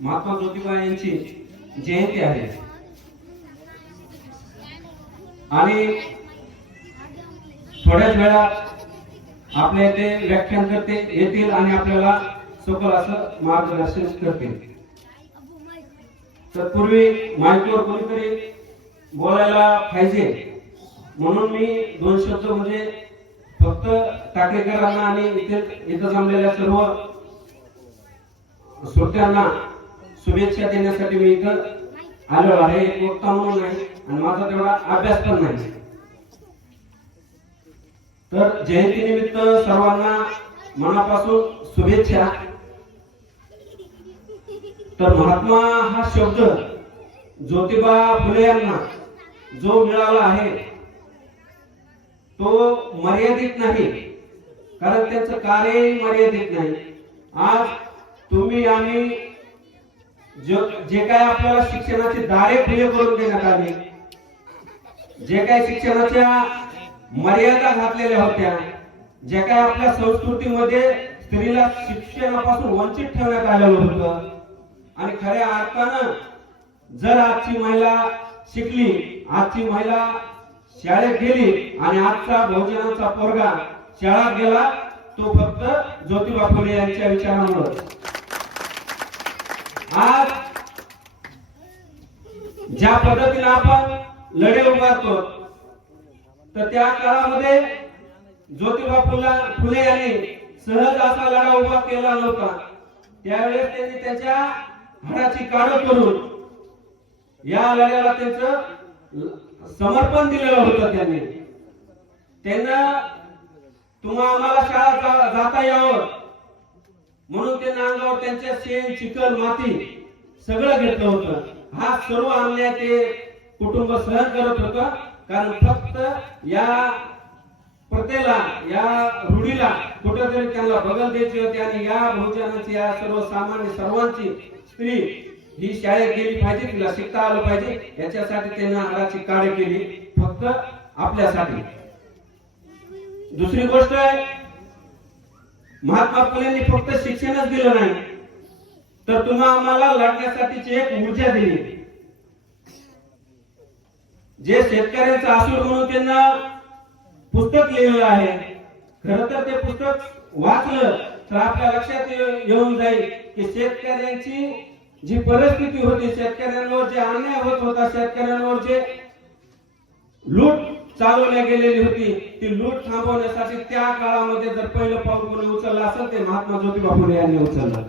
महात्मा ज्योतिबा यांची जयंती आहे आणि थोड्याच वेळात आपल्या इथे व्याख्यान करते येतील आणि आपल्याला सखोल असं मार्गदर्शन करतील. तर पूर्वी माहितीवर कोणीतरी बोलायला पाहिजे म्हणून मी दोन शब्द म्हणजे फक्त टाकेकरांना आणि इथं जमलेल्या सर्व श्रोत्यांना शुभेच्छा देण्यासाठी मी इथं आलो आहे. एक वक्ता म्हणून नाही आणि माझा तेवढा अभ्यास पण नाही. तर जयंती निमित्त सर्वांना मनापासून शुभेच्छा. तर महात्मा हा शब्द ज्योतिबा फुले यांना जो मिळाला आहे तो मर्यादित नाही, कारण त्यांचं कार्य मर्यादित नाही. आज तुम्ही आम्ही जे काय आपल्याला शिक्षणाची दारे खुले करून देण्यात आली, जे काय शिक्षणाच्या मर्यादा घातलेल्या होत्या, जे काय आपल्या संस्कृतीमध्ये स्त्रीला शिक्षणापासून वंचित ठेवण्यात आलेलं होतं आणि खऱ्या अर्थानं जर आजची महिला शिकली, आजची महिला शाळेत गेली आणि आजचा बहुजनाचा पोरगा शाळेत गेला तो फक्त ज्योतिबा फुले यांच्या विचारांमुळे. आज ज्या पद्धतीने आपण लढे उभारतो तर त्या काळामध्ये ज्योतिबा फुले यांनी सहज असा लढा उभा केला नव्हता. त्यावेळेस त्यांनी त्यांच्या हाडाची काढ करून या लढ्याला त्यांचं समर्पण दिलेलं होतं. त्यांना तुम्हा आम्हाला शाळा जाता यावं म्हणून त्यांना अंगावर त्यांच्या शेण चिखल माती सगळं घेतलं होतं. हा सर्व अन्याय ते कुटुंब सहन करत होतं, कारण फक्त या प्रथेला, या रूढीला कुठेतरी त्यांना बगल द्यायची होती आणि या बहुजनाची, या सर्वसामान्य सर्वांची स्त्री ही शाळेत गेली पाहिजे, तिला शिकता आलं पाहिजे, याच्यासाठी त्यांना हाडाची काढ केली फक्त आपल्यासाठी. दुसरी गोष्ट आहे, महात्मा फुलेंनी फक्त शिक्षणच दिलं नाही तर तुम्हा आम्हाला लढण्यासाठीची एक ऊर्जा दिली. जे शेतकऱ्यांचा आसूड म्हणून त्यांना पुस्तक लिहिलेलं आहे, खरं तर ते पुस्तक वाचलं तर आपल्या लक्षात येऊन जाईल की शेतकऱ्यांची जी परिस्थिती होती, शेतकऱ्यांवर जे अन्याय होत होता, शेतकऱ्यांवर जे लूट चालवल्या गेलेली होती, ती लूट थांबवण्यासाठी त्या काळामध्ये जर पहिलं पाऊल कोणी उचललं असेल ते महात्मा ज्योतिबा फुले यांनी उचललं.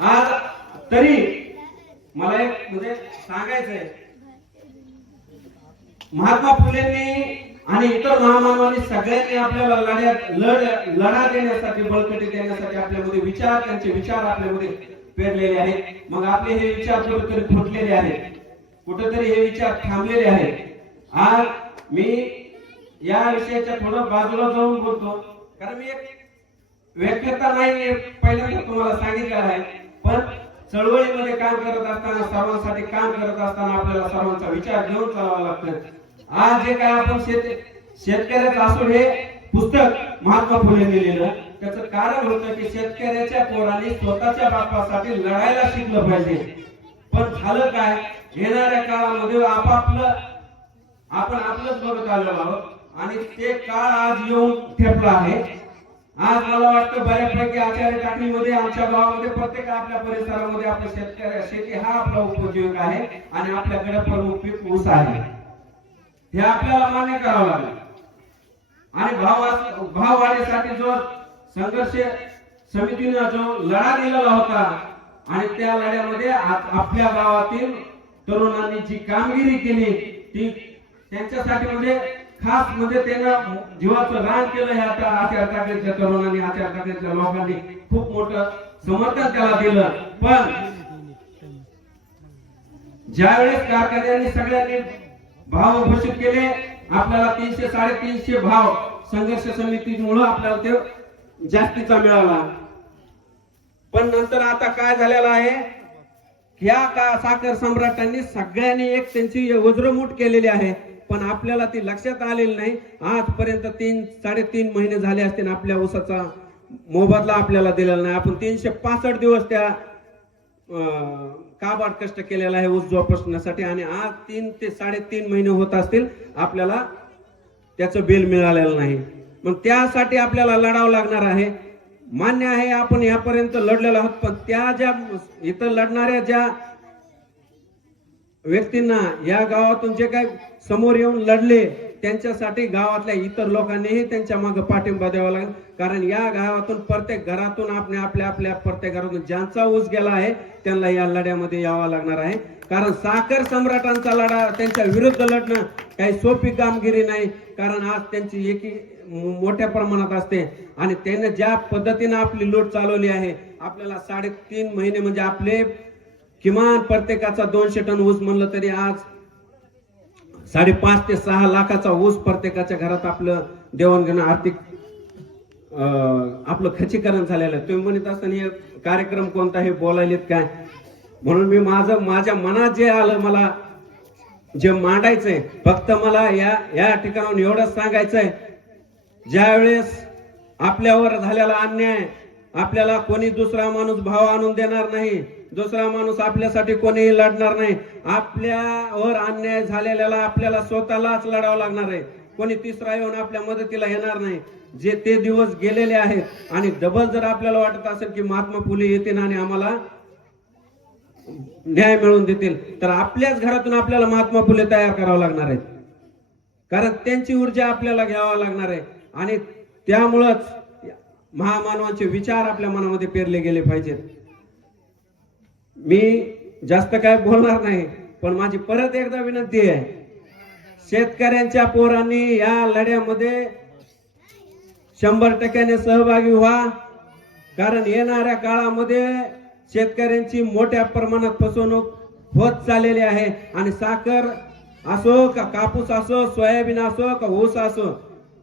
आज तरी मला एक म्हणजे सांगायचंय, महात्मा फुलेंनी आणि इतर महामानवांनी सगळ्यांनी आपल्याला लढा देण्यासाठी, बळकटी देण्यासाठी आपल्यामध्ये विचार, त्यांचे विचार आपल्यामध्ये पेरलेले आहेत. मग आपले हे विचार कुठेतरी फुटलेले आहेत, कुठेतरी हे विचार थांबलेले आहेत. आज मी या विषयाच्या थोडं बाजूला जाऊन बोलतो, कारण मी एक व्याख्याता नाही, पहिल्यांदा तुम्हाला सांगितलं आहे, पण चळवळीमध्ये काम करत असताना, सर्वांसाठी काम करत असताना आपल्याला सर्वांचा विचार घेऊन चालावा लागतो. आज जे काय आपण शेतकऱ्याचं आसूड हे पुस्तक महात्मा फुलेंनी लिहिलं, त्याचं कारण होतं की शेतकऱ्याच्या पोरांनी स्वतःच्या बापासाठी लढायला शिकलं पाहिजे. पण झालं काय, येणाऱ्या काळामध्ये आपण आपलंच बघत आलेलो आहोत आणि ते काळ आज येऊन ठेपला आहे. आज मला वाटतं बऱ्यापैकी आचार्य टाकळीमध्ये, आमच्या गावामध्ये, प्रत्येक आपल्या परिसरामध्ये आपल्या शेती हा आपला उपजीविका आहे आणि आपल्याकडे प्रमुख पीक ऊस आहे. हे आपल्याला मान्य करावं लागेल. आणि भाव वाढीसाठी जो संघर्ष समितीने जो लढा दिलेला होता आणि त्या लढ्यामध्ये आपल्या गावातील तरुणांनी जी कामगिरी केली ती त्यांच्यासाठी म्हणजे खास म्हणजे त्यांना जीवाचं रान केलं. ह्या आचार्य टाकळीच्या तरुणांनी, आचार्य टाकळीच्या लोकांनी खूप मोठं समर्थन त्याला दिलं. पण ज्यावेळेस कारखान्यांनी सगळ्यांनी भाव घोषित केले, आपल्याला 300-350 भाव संघर्ष समितीमुळे आपल्याला ते जास्तीचा मिळाला. पण नंतर आता काय झालेलं आहे, ह्या साखर सम्राटांनी सगळ्यांनी एक त्यांची वज्रमूठ केलेली आहे, पण आपल्याला ती लक्षात आलेली नाही. आजपर्यंत 3-3.5 महिने झाले असतील आपल्या ऊसाचा मोबदला आपल्याला दिलेला नाही. आपण 365 दिवस त्या काबाड कष्ट केलेला आहे ऊस जोपासण्यासाठी आणि आज 3 ते 3.5 महिने होत असतील आपल्याला त्याचं बिल मिळालेलं नाही. मग त्यासाठी आपल्याला लढावं लागणार आहे. मान्य आहे आपण यापर्यंत लढलेलो आहोत, पण त्या ज्या इथं लढणाऱ्या ज्या व्यक्तींना या गावातून जे काही समोर येऊन लढले त्यांच्यासाठी गावातल्या इतर लोकांनीही त्यांच्या मागे पाठिंबा द्यावा लागेल. कारण या गावातून प्रत्येक घरातून आपण आपल्या प्रत्येक घरातून ज्यांचा ऊस गेला आहे त्यांना या लढ्यामध्ये यावं लागणार आहे. कारण साखर सम्राटांचा लढा त्यांच्या विरुद्ध लढणं काही सोपी कामगिरी नाही. कारण आज त्यांची एकी मोठ्या प्रमाणात असते आणि त्याने ज्या पद्धतीने आपली लूट चालवली आहे, आपल्याला 3.5 महिने म्हणजे आपले किमान प्रत्येकाचा 200 टन ऊस म्हणलं तरी आज 5.5 ते 6 लाखाचा ऊस प्रत्येकाच्या घरात आपलं देवाणघेवाण आर्थिक आपलं खच्चीकरण झालेलं आहे. तुम्ही म्हणत असताना हे कार्यक्रम कोणता हे बोलायलेत काय, म्हणून मी माझ्या मनात जे आलं मला जे मांडायचंय, फक्त मला या ठिकाणाहून एवढंच सांगायचंय, ज्या वेळेस आपल्यावर झालेला अन्याय आपल्याला कोणी दुसरा माणूस भाव आणून देणार नाही, दुसरा माणूस आपल्यासाठी कोणीही लढणार नाही. आपल्यावर अन्याय झालेल्याला आपल्याला स्वतःलाच लढावं लागणार आहे. कोणी तिसरा येऊन आपल्या मदतीला येणार नाही. जे ते दिवस गेलेले आहेत आणि डबल जर आपल्याला वाटत असेल की महात्मा फुले येतील आणि आम्हाला न्याय मिळवून देतील, तर आपल्याच घरातून आपल्याला महात्मा फुले तयार करावं लागणार आहेत. कारण त्यांची ऊर्जा आपल्याला घ्यावा लागणार आहे आणि त्यामुळंच महामानवांचे विचार आपल्या मनामध्ये पेरले गेले पाहिजेत. मी जास्त काय बोलणार नाही, पण माझी परत एकदा विनंती आहे, शेतकऱ्यांच्या पोरांनी या लढ्यामध्ये 100% सहभागी व्हा. कारण येणाऱ्या काळामध्ये शेतकऱ्यांची मोठ्या प्रमाणात फसवणूक होत चाललेली आहे आणि साखर असो का कापूस असो, सोयाबीन असो का ऊस असो,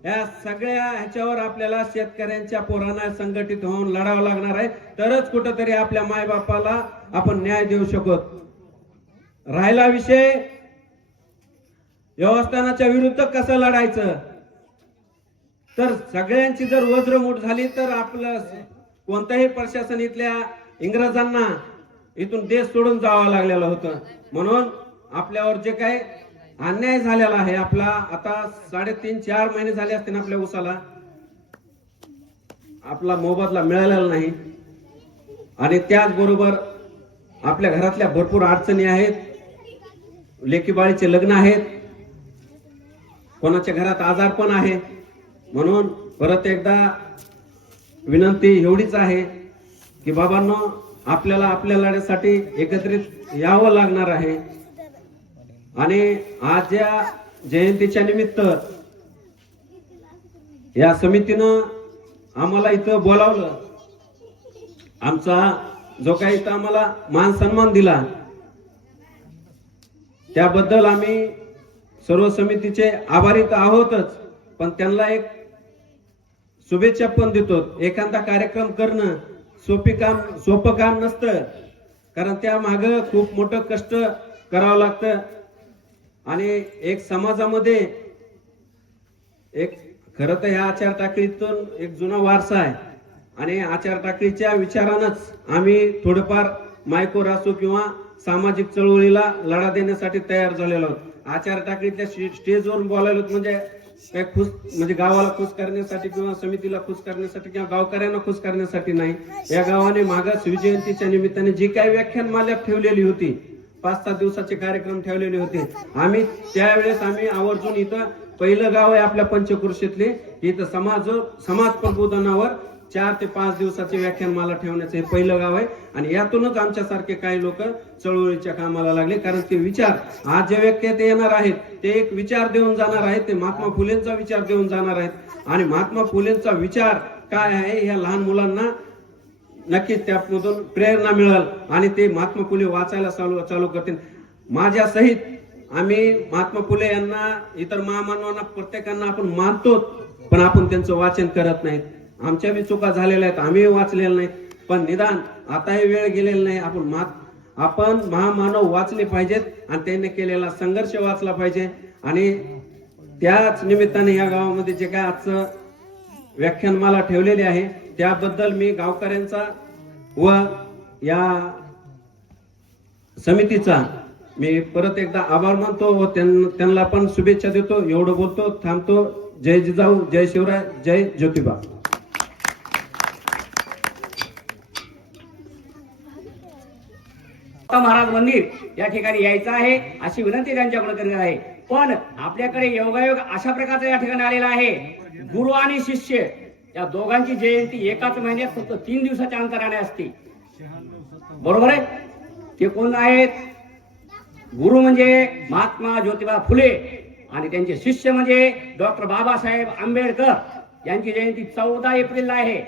या सगळ्या ह्याच्यावर आपल्याला शेतकऱ्यांच्या पोरांना संघटित होऊन लढावं लागणार आहे. तरच कुठंतरी आपल्या मायबापाला आपण न्याय देऊ शकतो. राहिला विषय व्यवस्थानाच्या विरुद्ध कसं लढायचं, तर सगळ्यांची जर वज्रमूठ झाली तर आपलं कोणतंही प्रशासन इथल्या इंग्रजांना इथून देश सोडून जावं लागलेलं होतं. म्हणून आपल्यावर जे काही अन्याय झालेला आहे, आपला आता 3.5-4 महिने झाले असतील आपल्या ऊसाला आपला मोबदला मिळालेला नाही. आणि त्याचबरोबर आपल्या घरातल्या भरपूर अडचणी आहेत, लेकीबाळीचे लग्न आहेत, कोणाच्या घरात आजार पण आहे. म्हणून परत एकदा विनंती एवढीच आहे की बाबांनो, आपल्याला आपल्या लढ्यासाठी एकत्रित यावं लागणार आहे. आणि आज या जयंतीच्या निमित्त या समितीनं आम्हाला इथं बोलावलं, आमचा जो काही इथं आम्हाला मान सन्मान दिला त्याबद्दल आम्ही सर्व समितीचे आभारी तर आहोतच, पण त्यांना एक शुभेच्छा पण देतो. एखादा कार्यक्रम करणं सोपं काम नसतं, कारण त्या मागं खूप मोठं कष्ट करावं लागतं. आणि एक समाजामध्ये एक खरं तर ह्या आचार टाकळीतून एक जुना वारसा आहे आणि आचार टाकळीच्या विचारानंच आम्ही थोडंफार मायकोर असो किंवा सामाजिक चळवळीला लढा देण्यासाठी तयार झालेलो आहोत. आचार टाकळीतल्या स्टेजवरून बोलायला म्हणजे काय म्हणजे गावाला खुश करण्यासाठी किंवा समितीला खुश करण्यासाठी किंवा गावकऱ्यांना खुश करण्यासाठी नाही. या गावाने मागं शिवजयंतीच्या निमित्ताने जी काही व्याख्यानमाला ठेवलेली होती, 5-7 दिवसाचे कार्यक्रम ठेवलेले होते, आम्ही त्यावेळेस आवर्जून इथं पहिलं गाव आहे आपल्या पंचक्रोशीतले, इथं समाज प्रबोधनावर 4 ते 5 दिवसाचे व्याख्यानमाला ठेवण्याचं हे पहिलं गाव आहे. आणि यातूनच आमच्यासारखे काही लोक चळवळीच्या कामाला लागले. कारण ते विचार आज जे व्याख्याते येणार आहेत ते एक विचार देऊन जाणार आहेत, ते महात्मा फुलेंचा विचार देऊन जाणार आहेत. आणि महात्मा फुलेंचा विचार काय आहे या लहान मुलांना नक्कीच त्यामधून प्रेरणा मिळेल आणि ते महात्मा फुले वाचायला चालू करतील. माझ्या सहित आम्ही महात्मा फुले यांना, इतर महामानवांना प्रत्येकांना आपण मानतो, पण आपण त्यांचं वाचन करत नाहीत. आमच्या बी चुका झालेल्या आहेत, आम्ही वाचलेल्या नाहीत. पण निदान आताही वेळ गेलेला नाही, आपण महामानव वाचले पाहिजेत आणि त्यांनी केलेला संघर्ष वाचला पाहिजे. आणि त्याच निमित्ताने या गावामध्ये जे काय आजचं व्याख्यानमाला ठेवलेली आहे त्याबद्दल मी गावकऱ्यांचा व या समितीचा मी परत एकदा आभार मानतो व त्यांना पण शुभेच्छा देतो. एवढं बोलतो, थांबतो. जय जिजाऊ, जय शिवराय, जय ज्योतिबा. महाराज मंदिर या ठिकाणी यायचं आहे अशी विनंती त्यांच्याकडे करणार आहे. पण आपल्याकडे योगायोग अशा प्रकारचा या ठिकाणी आलेला आहे. गुरु आणि शिष्य या दोघांची जयंती एकाच महिन्यात फक्त 3 दिवसाच्या अंतराने असते. बरोबर आहे. ते कोण आहेत? गुरु म्हणजे महात्मा ज्योतिबा फुले आणि त्यांचे शिष्य म्हणजे डॉक्टर बाबासाहेब आंबेडकर. यांची जयंती 14 एप्रिलला आहे.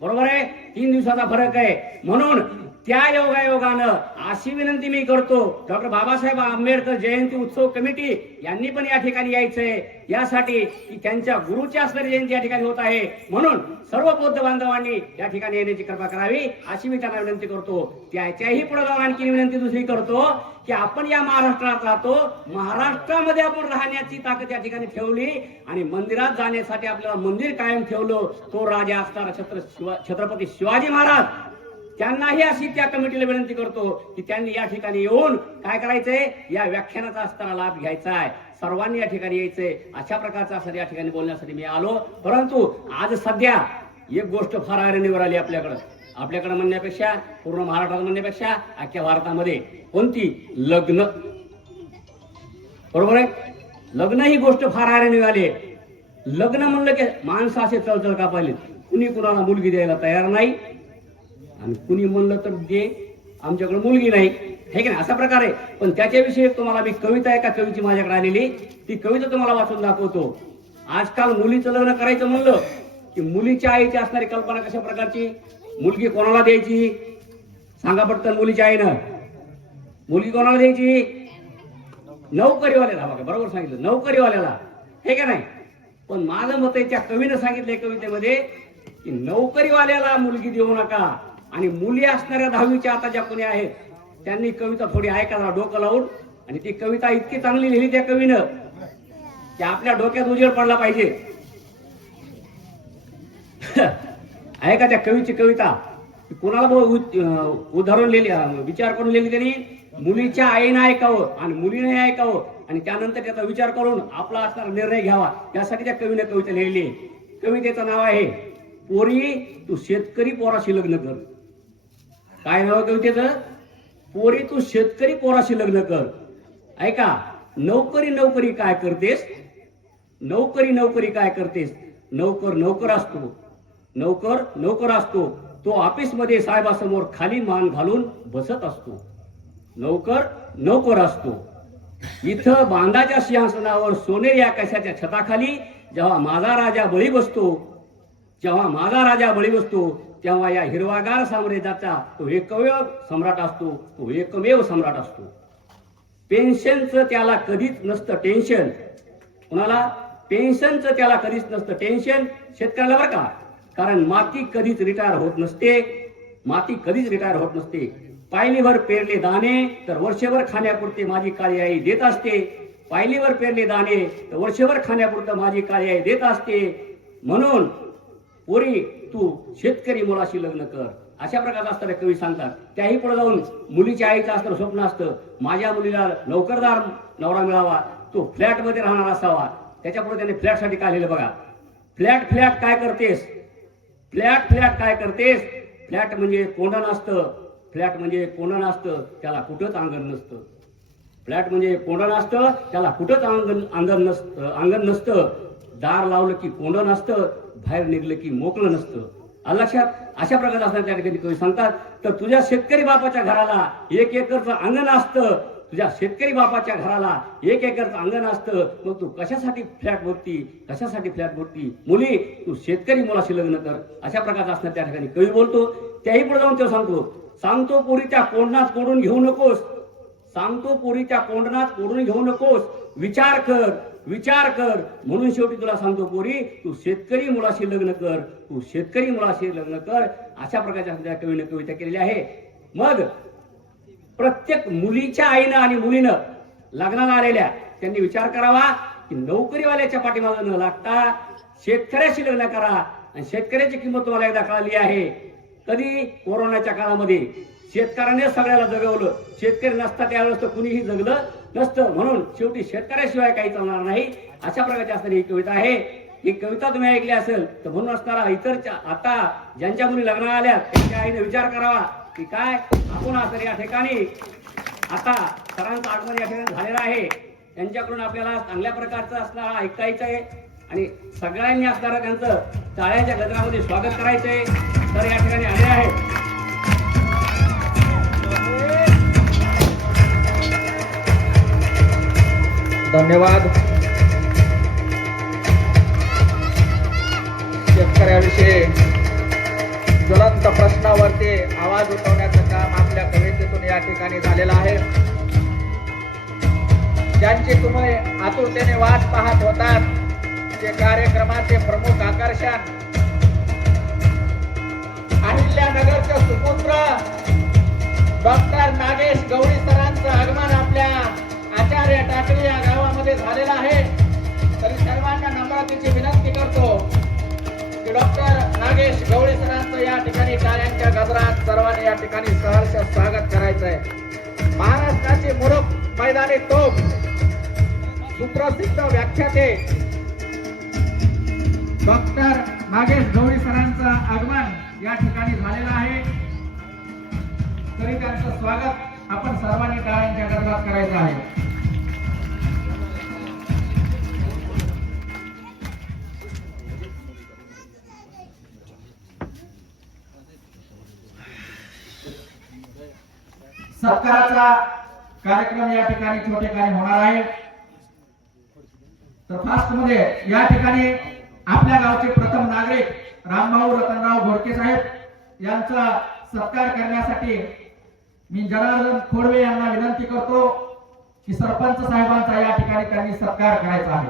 बरोबर आहे. 3 दिवसाचा फरक आहे. म्हणून त्या योगायोगानं अशी विनंती मी करतो, डॉक्टर बाबासाहेब आंबेडकर जयंती उत्सव कमिटी यांनी पण या ठिकाणी यायचंय, यासाठी की त्यांच्या गुरुची असणारी जयंती या ठिकाणी होत आहे. म्हणून सर्व बौद्ध बांधवांनी या ठिकाणी येण्याची कृपा करावी अशी मी त्यांना विनंती करतो. त्याच्याही पुढे जाऊन आणखी विनंती दुसरी करतो की आपण या महाराष्ट्रात राहतो, महाराष्ट्रामध्ये आपण राहण्याची ताकद या ठिकाणी ठेवली आणि मंदिरात जाण्यासाठी आपल्याला मंदिर कायम ठेवलं. तो राजा असणारा छत्रपती शिवाजी महाराज, त्यांनाही अशी त्या कमिटीला विनंती करतो की त्यांनी या ठिकाणी येऊन काय करायचंय, या व्याख्यानाचा असताना लाभ घ्यायचा आहे. सर्वांनी या ठिकाणी यायचंय. अशा प्रकारचा असं या ठिकाणी बोलण्यासाठी मी आलो. परंतु आज सध्या एक गोष्ट फार ऐरणीवर आली आपल्याकडे म्हणण्यापेक्षा, पूर्ण महाराष्ट्रात म्हणण्यापेक्षा अख्ख्या भारतामध्ये कोणती? लग्न. बरोबर आहे. लग्न ही गोष्ट फार ऐरणीवर आली. लग्न म्हणलं की माणसं असे चळचळ का पाहिजे. कुणी कुणाला मुलगी द्यायला तयार नाही आणि कुणी म्हणलं तर जे आमच्याकडे मुलगी नाही, हे की नाही, असा प्रकार आहे. पण त्याच्याविषयी तुम्हाला मी कविता आहे का कवीची माझ्याकडे आलेली, ती कविता तुम्हाला वाचून दाखवतो. आजकाल मुलीचं लग्न करायचं म्हणलं की मुलीच्या आईची असणारी कल्पना कशा प्रकारची. मुलगी कोणाला द्यायची सांगा पटकन. मुलीच्या आईनं मुलगी कोणाला द्यायची? नोकरीवाल्याला. बघा, बरोबर सांगितलं, नोकरीवाल्याला, हे का नाही. पण माझं मत आहे, त्या कवीनं सांगितलंय कवितेमध्ये की नोकरीवाल्याला मुलगी देऊ नका. आणि मुली असणाऱ्या 10वीच्या आता ज्या कोणी आहेत त्यांनी कविता थोडी ऐका डोकं लावून. आणि ती कविता इतकी चांगली लिहिली त्या कवीनं की आपल्या डोक्यात उजेड पडला पाहिजे. ऐका त्या कवीची कविता. कोणाला उदाहरण लिहिली, विचार करून लिहिली त्यांनी. मुलीच्या आईनं ऐकावं आणि मुलीने ऐकावं आणि त्यानंतर त्याचा विचार करून आपला असणारा निर्णय घ्यावा, यासाठी त्या कवीने कविता लिहिली. कवितेचं नाव आहे पोरी तू शेतकरी पोराशी लग्न कर. काय नाव कवितेचं? पोरी तू शेतकरी पोराशी लग्न कर. ऐका, नोकरी काय करतेस, नोकरी काय करतेस. नोकर असतो तो ऑफिस मध्ये साहेबासमोर खाली मान घालून बसत असतो. नोकर असतो. इथं बांधाच्या सिंहासनावर सोनेरी आकाशाच्या छताखाली जेव्हा माझा राजा बळी बसतो तेव्हा या हिरवागार साम्राज्याचा तो एकमेव सम्राट असतो. पेन्शनचं त्याला कधीच नसतं टेन्शन. कोणाला? पेन्शनचं त्याला कधीच नसतं टेन्शन. शेतकऱ्याला बरं का. कारण माती कधीच रिटायर होत नसते. पायलीवर पेरले दाणे तर वर्षभर खाण्यापुरते माझी काळी आई देत असते. पायलीवर पेरले दाणे तर वर्षभर खाण्यापुरतं माझी काळी आई देत असते. म्हणून पोरी तू शेतकरी मुलाशी लग्न कर. अशा प्रकारचं असणारे कवी सांगतात. त्याही पुढे जाऊन मुलीच्या आईचं असणारं स्वप्न असतं, माझ्या मुलीला नोकरदार नवरा मिळावा, तो फ्लॅटमध्ये राहणार असावा. त्याच्या पुढे त्याने फ्लॅटसाठी काय लिहिलं बघा. फ्लॅट काय करतेस. फ्लॅट म्हणजे कोंडण असतं, त्याला कुठंच अंगण नसतं. फ्लॅट म्हणजे कोंडण असतं, त्याला कुठंच अंगण नसतं. दार लावलं की कोंडण असतं, बाहेर निघलं की मोकळं नसतं. लक्षात. अशा प्रकारे असणार त्या ठिकाणी कवी सांगतात. तर तुझ्या शेतकरी बापाच्या घराला 1 एकरचं अंगण असतं. मग तू कशासाठी फ्लॅट बघती. मुली तू शेतकरी मुलाशी लग्न कर. अशा प्रकारचं असणार त्या ठिकाणी कवी बोलतो. त्याही पुढे जाऊन तो सांगतो पोरीच्या कोंडणात कोडून घेऊ नकोस. विचार कर. म्हणून शेवटी तुला सांगतो पोरी तू शेतकरी मुलाशी लग्न कर. अशा प्रकारच्या कवीने कविता केलेली आहे. मग प्रत्येक मुलीच्या आईनं आणि मुलीनं लग्नाला आलेल्या त्यांनी विचार करावा की नोकरीवाल्याच्या पाठीमागे न लागता शेतकऱ्याशी लग्न करा. आणि शेतकऱ्याची किंमत तुम्हाला एकदा कळली आहे. कधी? कोरोनाच्या काळामध्ये. शेतकऱ्याने सगळ्याला जगवलं. शेतकरी नसता त्यावेळेस तर कुणीही जगलं नसतं. म्हणून शेवटी शेतकऱ्याशिवाय काही चालणार नाही. अशा प्रकारची असणारी ही कविता आहे. ही कविता तुम्ही ऐकली असेल तर म्हणून असणारा इतर आता ज्यांच्या मुली लग्न आल्या त्यांच्या आईने विचार करावा की काय आपण असं या ठिकाणी आता सरांचं आगमन या ठिकाणी झालेलं आहे. त्यांच्याकडून आपल्याला चांगल्या प्रकारचं असणारा ऐकायचं आहे आणि सगळ्यांनी असणारं त्यांचं टाळ्याच्या गजरामध्ये स्वागत करायचंय. तर या ठिकाणी आले आहेत. धन्यवाद. शेतकऱ्याविषयी ज्वलंत प्रश्नावरती आवाज उठवण्याचं काम आपल्या कवितेतून या ठिकाणी झालेलं आहे. ज्यांची तुम्ही आतुरतेने वाट पाहत होतात ते कार्यक्रमाचे प्रमुख आकर्षण अहिल्यानगरचे सुपुत्र डॉक्टर नागेश गवळी सरांचं आगमन आपल्या आचार्य टाकळी या गावामध्ये झालेलं आहे. तरी सर्वांना नम्रतेची विनंती करतो की डॉक्टर नागेश गवळी सरांचं या ठिकाणी टाळ्यांच्या गजरात सर्वांनी या ठिकाणी सहर्ष स्वागत करायचं आहे. महाराष्ट्राची मुरुख मैदानी तोप सुप्रसिद्ध व्याख्याते डॉक्टर नागेश गवळी सरांचं आगमन या ठिकाणी झालेलं आहे. तरी त्यांचं स्वागत आपण सर्वांनी टाळ्यांच्या गजरात करायचं आहे. सत्काराचा कार्यक्रम या ठिकाणी छोटे काही होणार आहे. तर फास्ट मध्ये या ठिकाणी आपल्या गावचे प्रथम नागरिक रामभाऊ रतनराव घोडके साहेब यांचा सत्कार करण्यासाठी मी जनार्दन खोडवे यांना विनंती करतो की सरपंच साहेबांचा या ठिकाणी त्यांनी सत्कार करायचा आहे.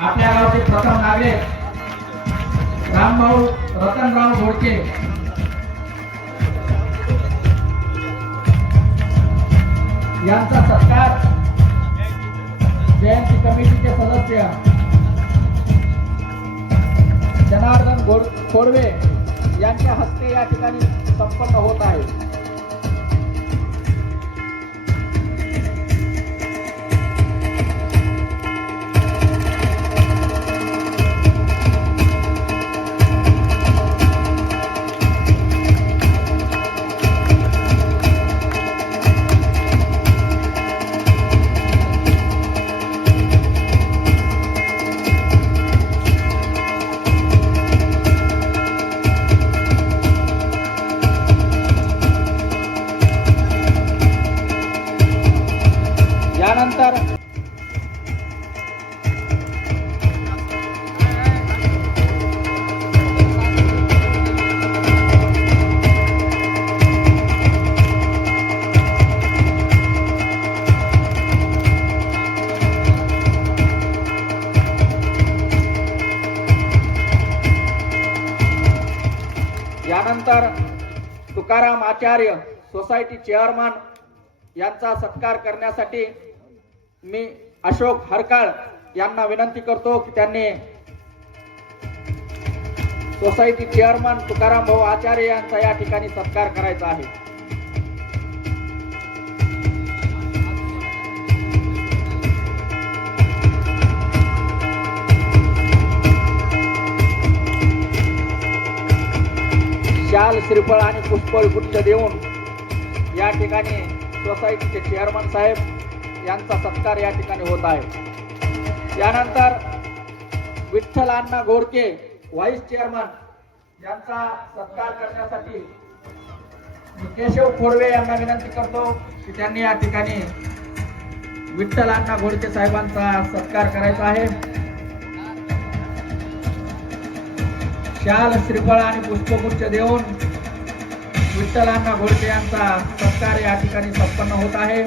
आपल्या गावचे प्रथम नागरिक रामभाऊ रतनराव घोडके यांचा सत्कार जयंती कमिटीचे सदस्य जनार्दन खोडवे यांच्या हस्ते या ठिकाणी संपन्न होत आहे. यानंतर तुकाराम आचार्य सोसायटी चेअरमन यांचा सत्कार करण्यासाठी मी अशोक हरकाळ यांना विनंती करतो की त्यांनी सोसायटी चेअरमन तुकाराम भाऊ आचार्य यांचा या ठिकाणी सत्कार करायचा आहे. शाल श्रीफळ आणि पुष्पगुच्छ देऊन या ठिकाणी सोसायटीचे चेअरमन साहेब यांचा सत्कार या ठिकाणी होत आहे. यानंतर विठ्ठल अण्णा घोडके व्हाईस चेअरमन यांचा सत्कार करण्यासाठी केशव खोडवे यांना विनंती करतो की त्यांनी या ठिकाणी विठ्ठल अण्णा घोडके साहेबांचा सत्कार करायचा आहे. शाल श्रीफळ आणि पुष्पगुच्छ देऊन विठ्ठल अण्णा घोडके यांचा सत्कार या ठिकाणी संपन्न होत आहे.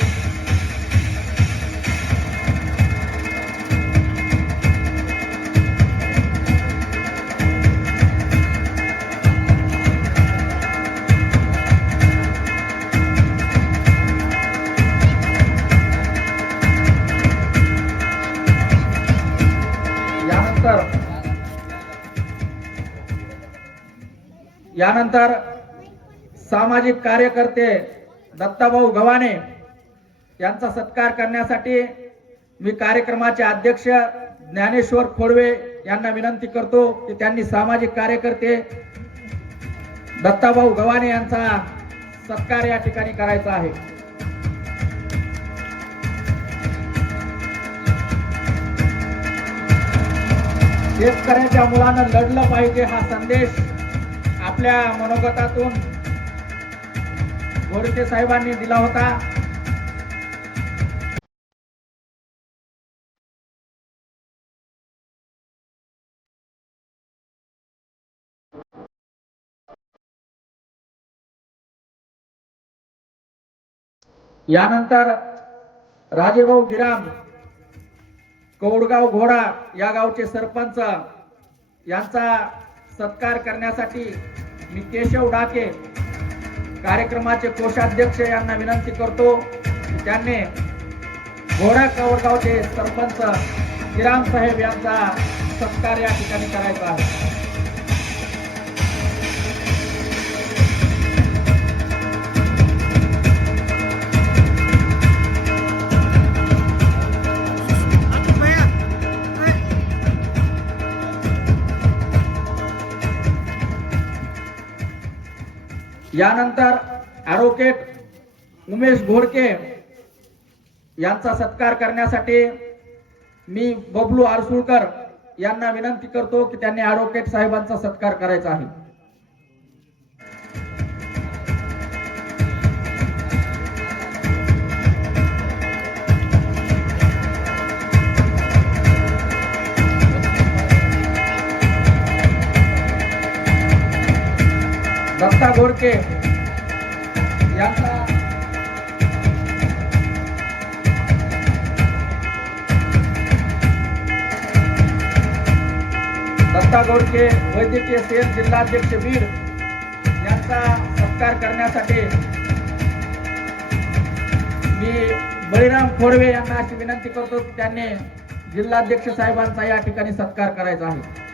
यानंतर सामाजिक कार्यकर्ते दत्ताभाऊ गव्हाणे यांचा सत्कार करण्यासाठी मी कार्यक्रमाचे अध्यक्ष ज्ञानेश्वर खोडवे यांना विनंती करतो की त्यांनी सामाजिक कार्यकर्ते दत्ताभाऊ गव्हाणे यांचा सत्कार या ठिकाणी करायचा आहे. शेतकऱ्याच्या मुलानं लढलं पाहिजे हा संदेश आपल्या मनोगतातून गोडसे साहेबांनी दिला होता. यानंतर राजेभाऊ गिराम कौडगाव घोडा या गावचे सरपंच यांचा सत्कार करण्यासाठी मी केशव डाके कार्यक्रमाचे कोषाध्यक्ष यांना विनंती करतो की त्यांनी घोडा कौडगावचे सरपंच गिराम साहेब यांचा सत्कार या ठिकाणी करायचा आहे. यानंतर ॲडव्होकेट उमेश घोडके यांचा सत्कार करण्यासाठी मी बबलू आरसुळकर यांना विनंती करतो की त्यांनी ॲडव्होकेट साहेबांचा सत्कार करायचा आहे. दत्ता घोडके यांचा दत्ता घोडके वैद्यकीय सेल जिल्हाध्यक्ष बीड यांचा सत्कार करण्यासाठी मी बळीराम खोडवे यांना अशी विनंती करतो की त्यांनी जिल्हाध्यक्ष साहेबांचा या ठिकाणी सत्कार करायचा आहे.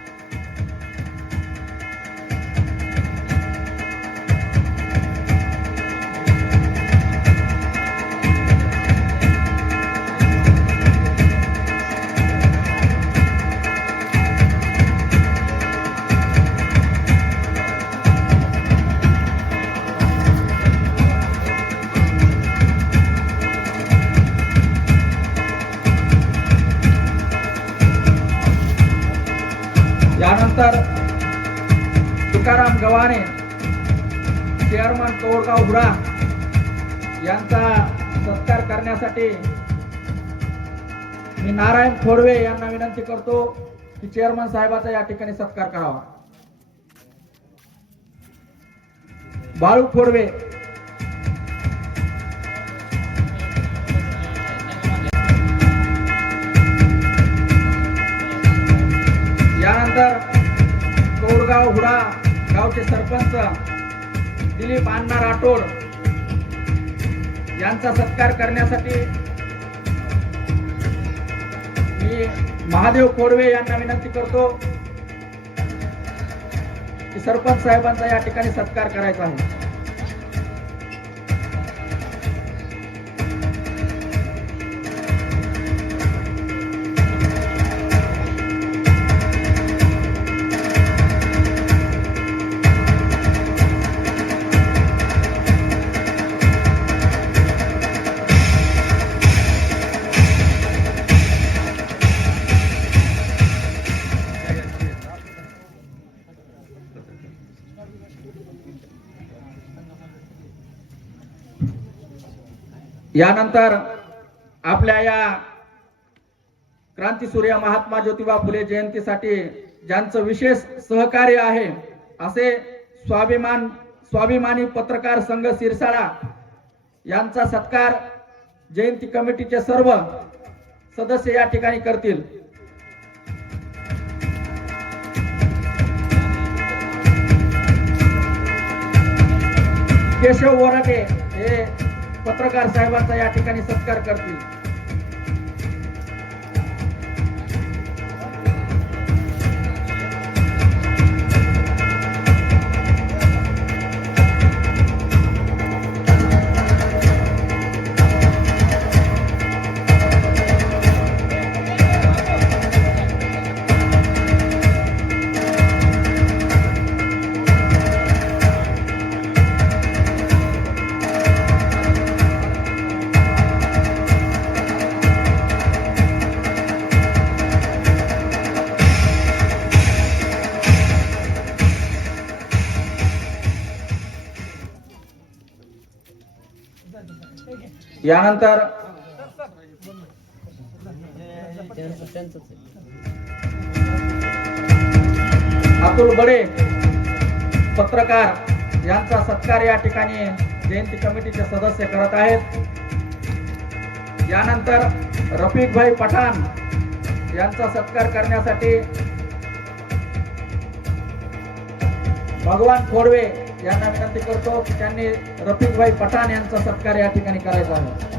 यानंतर तुकाराम गव्हाणे चेअरमन कौडगाव हुडा यांचा सत्कार करण्यासाठी मी नारायण खोडवे यांना विनंती करतो की चेअरमन साहेबाचा या ठिकाणी सत्कार करावा. बाळू खोडवे यानंतर कौडगाव हुडा गावचे सरपंच दिलीप अण्णा राठोड यांचा सत्कार करण्यासाठी मी महादेव खोडवे यांना विनंती करतो की सरपंच साहेबांचा या ठिकाणी सत्कार करायचा आहे. यानंतर आपल्या या क्रांतीसूर्य महात्मा ज्योतिबा फुले जयंतीसाठी ज्यांचं विशेष सहकार्य आहे असे स्वाभिमानी पत्रकार संघ सिरसाळा यांचा सत्कार जयंती कमिटीचे सर्व सदस्य या ठिकाणी करतील. केशव वराटे हे पत्रकार साहेबांचा या ठिकाणी सत्कार करतील. यानंतर अतुल बडे पत्रकार यांचा सत्कार या ठिकाणी जयंती कमिटीचे सदस्य करत आहेत. यानंतर रफिक भाई पठाण यांचा सत्कार करण्यासाठी भगवान खोडवे यांना विनंती करतो की त्यांनी रफिक भाई पठाण यांचा सत्कार या ठिकाणी करायचा आहे.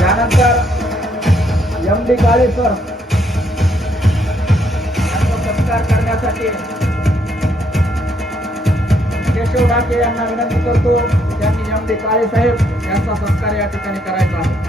यानंतर एम.डी. काळेकर यांचा सत्कार करण्यासाठी केशव डाके यांना विनंती करतो की त्यांनी एम.डी. काळे साहेब यांचा सत्कार या ठिकाणी करायचा आहे.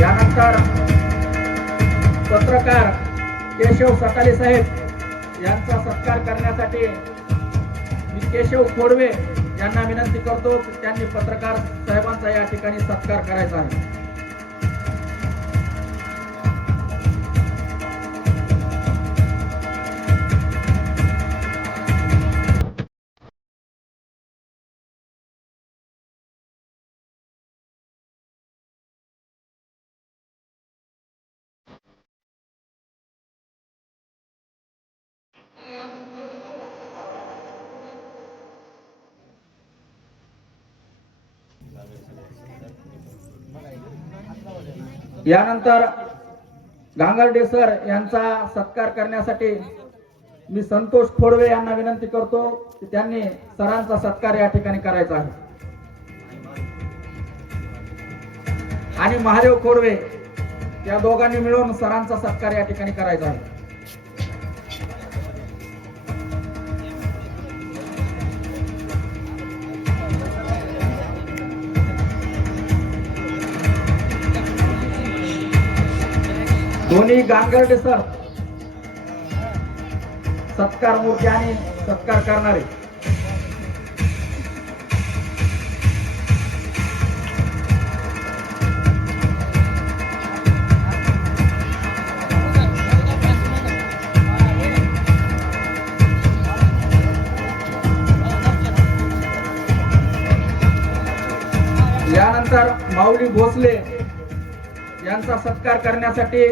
यानंतर पत्रकार केशव सटाले साहेब यांचा सत्कार करण्यासाठी मी केशव खोडवे यांना विनंती करतो की त्यांनी पत्रकार साहेबांचा या ठिकाणी सत्कार करायचा आहे. यानंतर गांगर्डे सर यांचा सत्कार करण्यासाठी मी संतोष खोडवे यांना विनंती करतो की त्यांनी सरांचा सत्कार या ठिकाणी करायचा आहे. आणि महादेव खोडवे या दोघांनी मिळून सरांचा सत्कार या ठिकाणी करायचा आहे. दोन्ही गांगर्डे सर सत्कार मूर्ती आणि सत्कार करणारे. यानंतर माऊली भोसले यांचा सत्कार करण्यासाठी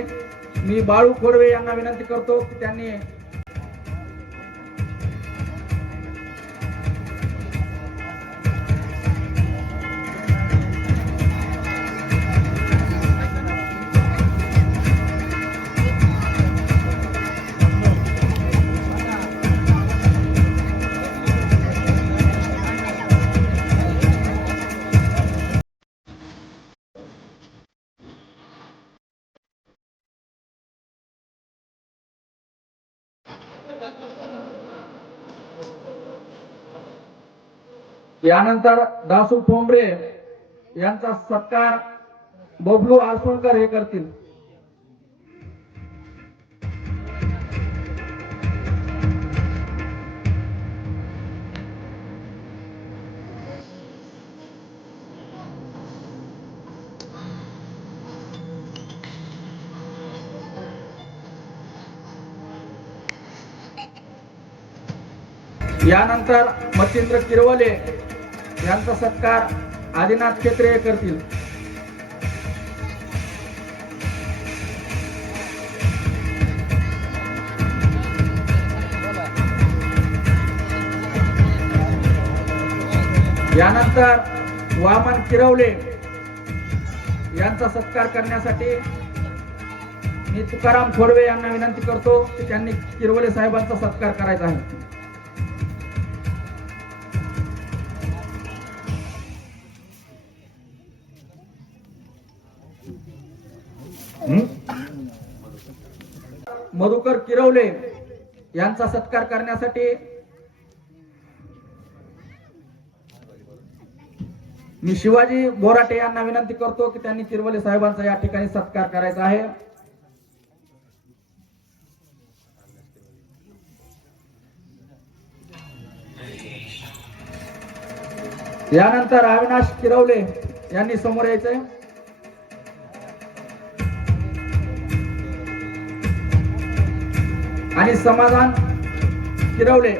मी बाळू खोडवे यांना विनंती करतो की त्यांनी यानंतर दासू ठोंबरे यांचा सत्कार बबलू आसोळकर हे करतील. यानंतर मच्छिंद्र किरवले यांचा सत्कार आदिनाथ खेत्रे करतील. यानंतर वामन किरवले यांचा सत्कार करण्यासाठी मी तुकाराम खोडवे यांना विनंती करतो की त्यांनी किरवले साहेबांचा सत्कार करायचा आहे. मधुकर किरवले यांचा सत्कार करण्यासाठी मी शिवाजी बोराटे यांना विनंती करतो की त्यांनी किरवले साहेबांचा या ठिकाणी सत्कार करायचा आहे. यानंतर अविनाश किरवले यांनी समोर यायचंय. आणि समाधान किरवले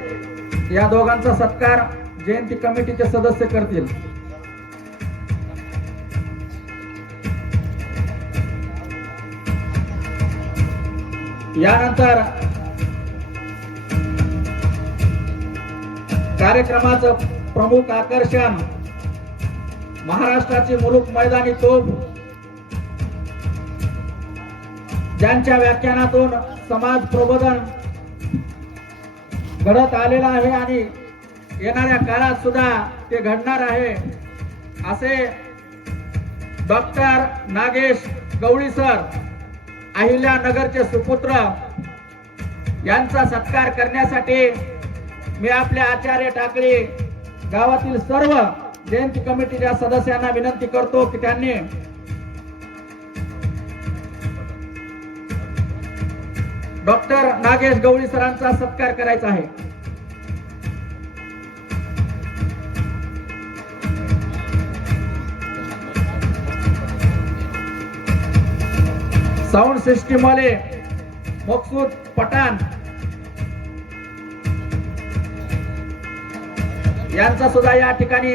या दोघांचा सत्कार जयंती कमिटीचे सदस्य करतील. यानंतर कार्यक्रमाचं प्रमुख आकर्षण महाराष्ट्राची मुलूक मैदानी तोफ, ज्यांच्या व्याख्यानातून समाज प्रबोधन घडत आलेला आहे आणि येणाऱ्या काळात सुद्धा ते घडणार आहे, असे डॉक्टर नागेश गवळी सर, अहिल्यानगरचे सुपुत्र, यांचा सत्कार करण्यासाठी मी आपल्या आचार्य टाकळी गावातील सर्व जयंती कमिटीच्या सदस्यांना विनंती करतो की त्यांनी डॉक्टर नागेश गवळी सरांचा सत्कार करायचा आहे. साऊंड सिस्टीम वाले मकसूद पठाण यांचा सुद्धा या ठिकाणी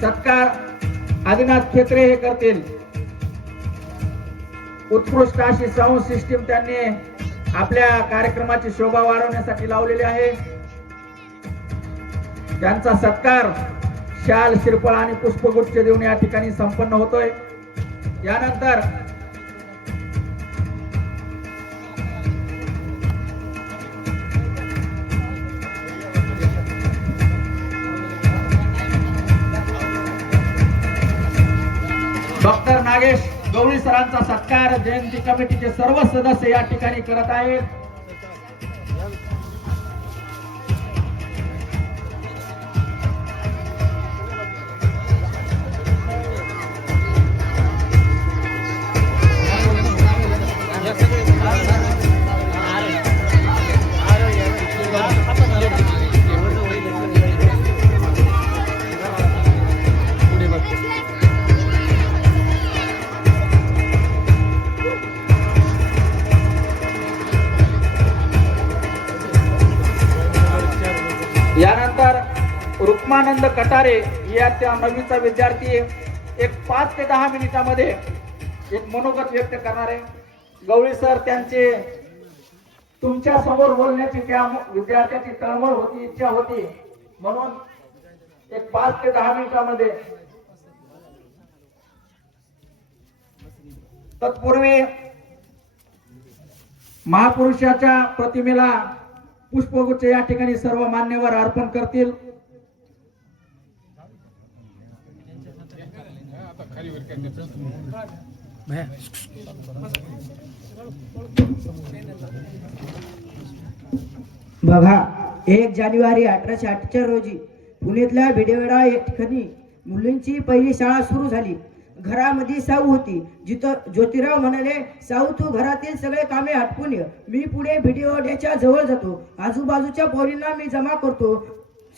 सत्कार आदिनाथ खेत्रे हे करतील. उत्कृष्ट अशी साऊंड सिस्टीम त्यांनी आपल्या कार्यक्रमाची शोभा वाढवण्यासाठी लावलेली आहे. त्यांचा सत्कार शाल, श्रीफळ आणि पुष्पगुच्छ देऊन या ठिकाणी संपन्न होतोय. यानंतर डॉक्टर नागेश गवळी सरांचा सत्कार जयंती कमिटीचे सर्व सदस्य या ठिकाणी करत आहेत. यानंतर रुक्मानंद कटारे या त्या 9वीचा विद्यार्थी एक 5 ते 10 मिनिटांमध्ये एक मनोगत व्यक्त करणार आहे. गवळी सर, त्यांचे तुमच्या समोर बोलण्याची त्या विद्यार्थ्याची तळमळ होती, इच्छा होती, म्हणून एक 5 ते 10 मिनिटांमध्ये. तत्पूर्वी महापुरुषाच्या प्रतिमेला पुष्पगुच्छ या ठिकाणी सर्व मान्यवर अर्पण करतील. बघा, 1 जानेवारी 1848 रोजी पुण्यातल्या भिडेवाडा या ठिकाणी मुलींची पहिली शाळा सुरू झाली. घरामध्ये साऊ होती. जिथं ज्योतिराव म्हणाले, साऊ तू घरातील सगळे कामे आटपून ये, मी पुढे भिडेवाड्याच्या जवळ जातो, आजूबाजूच्या पोरींना मी जमा करतो.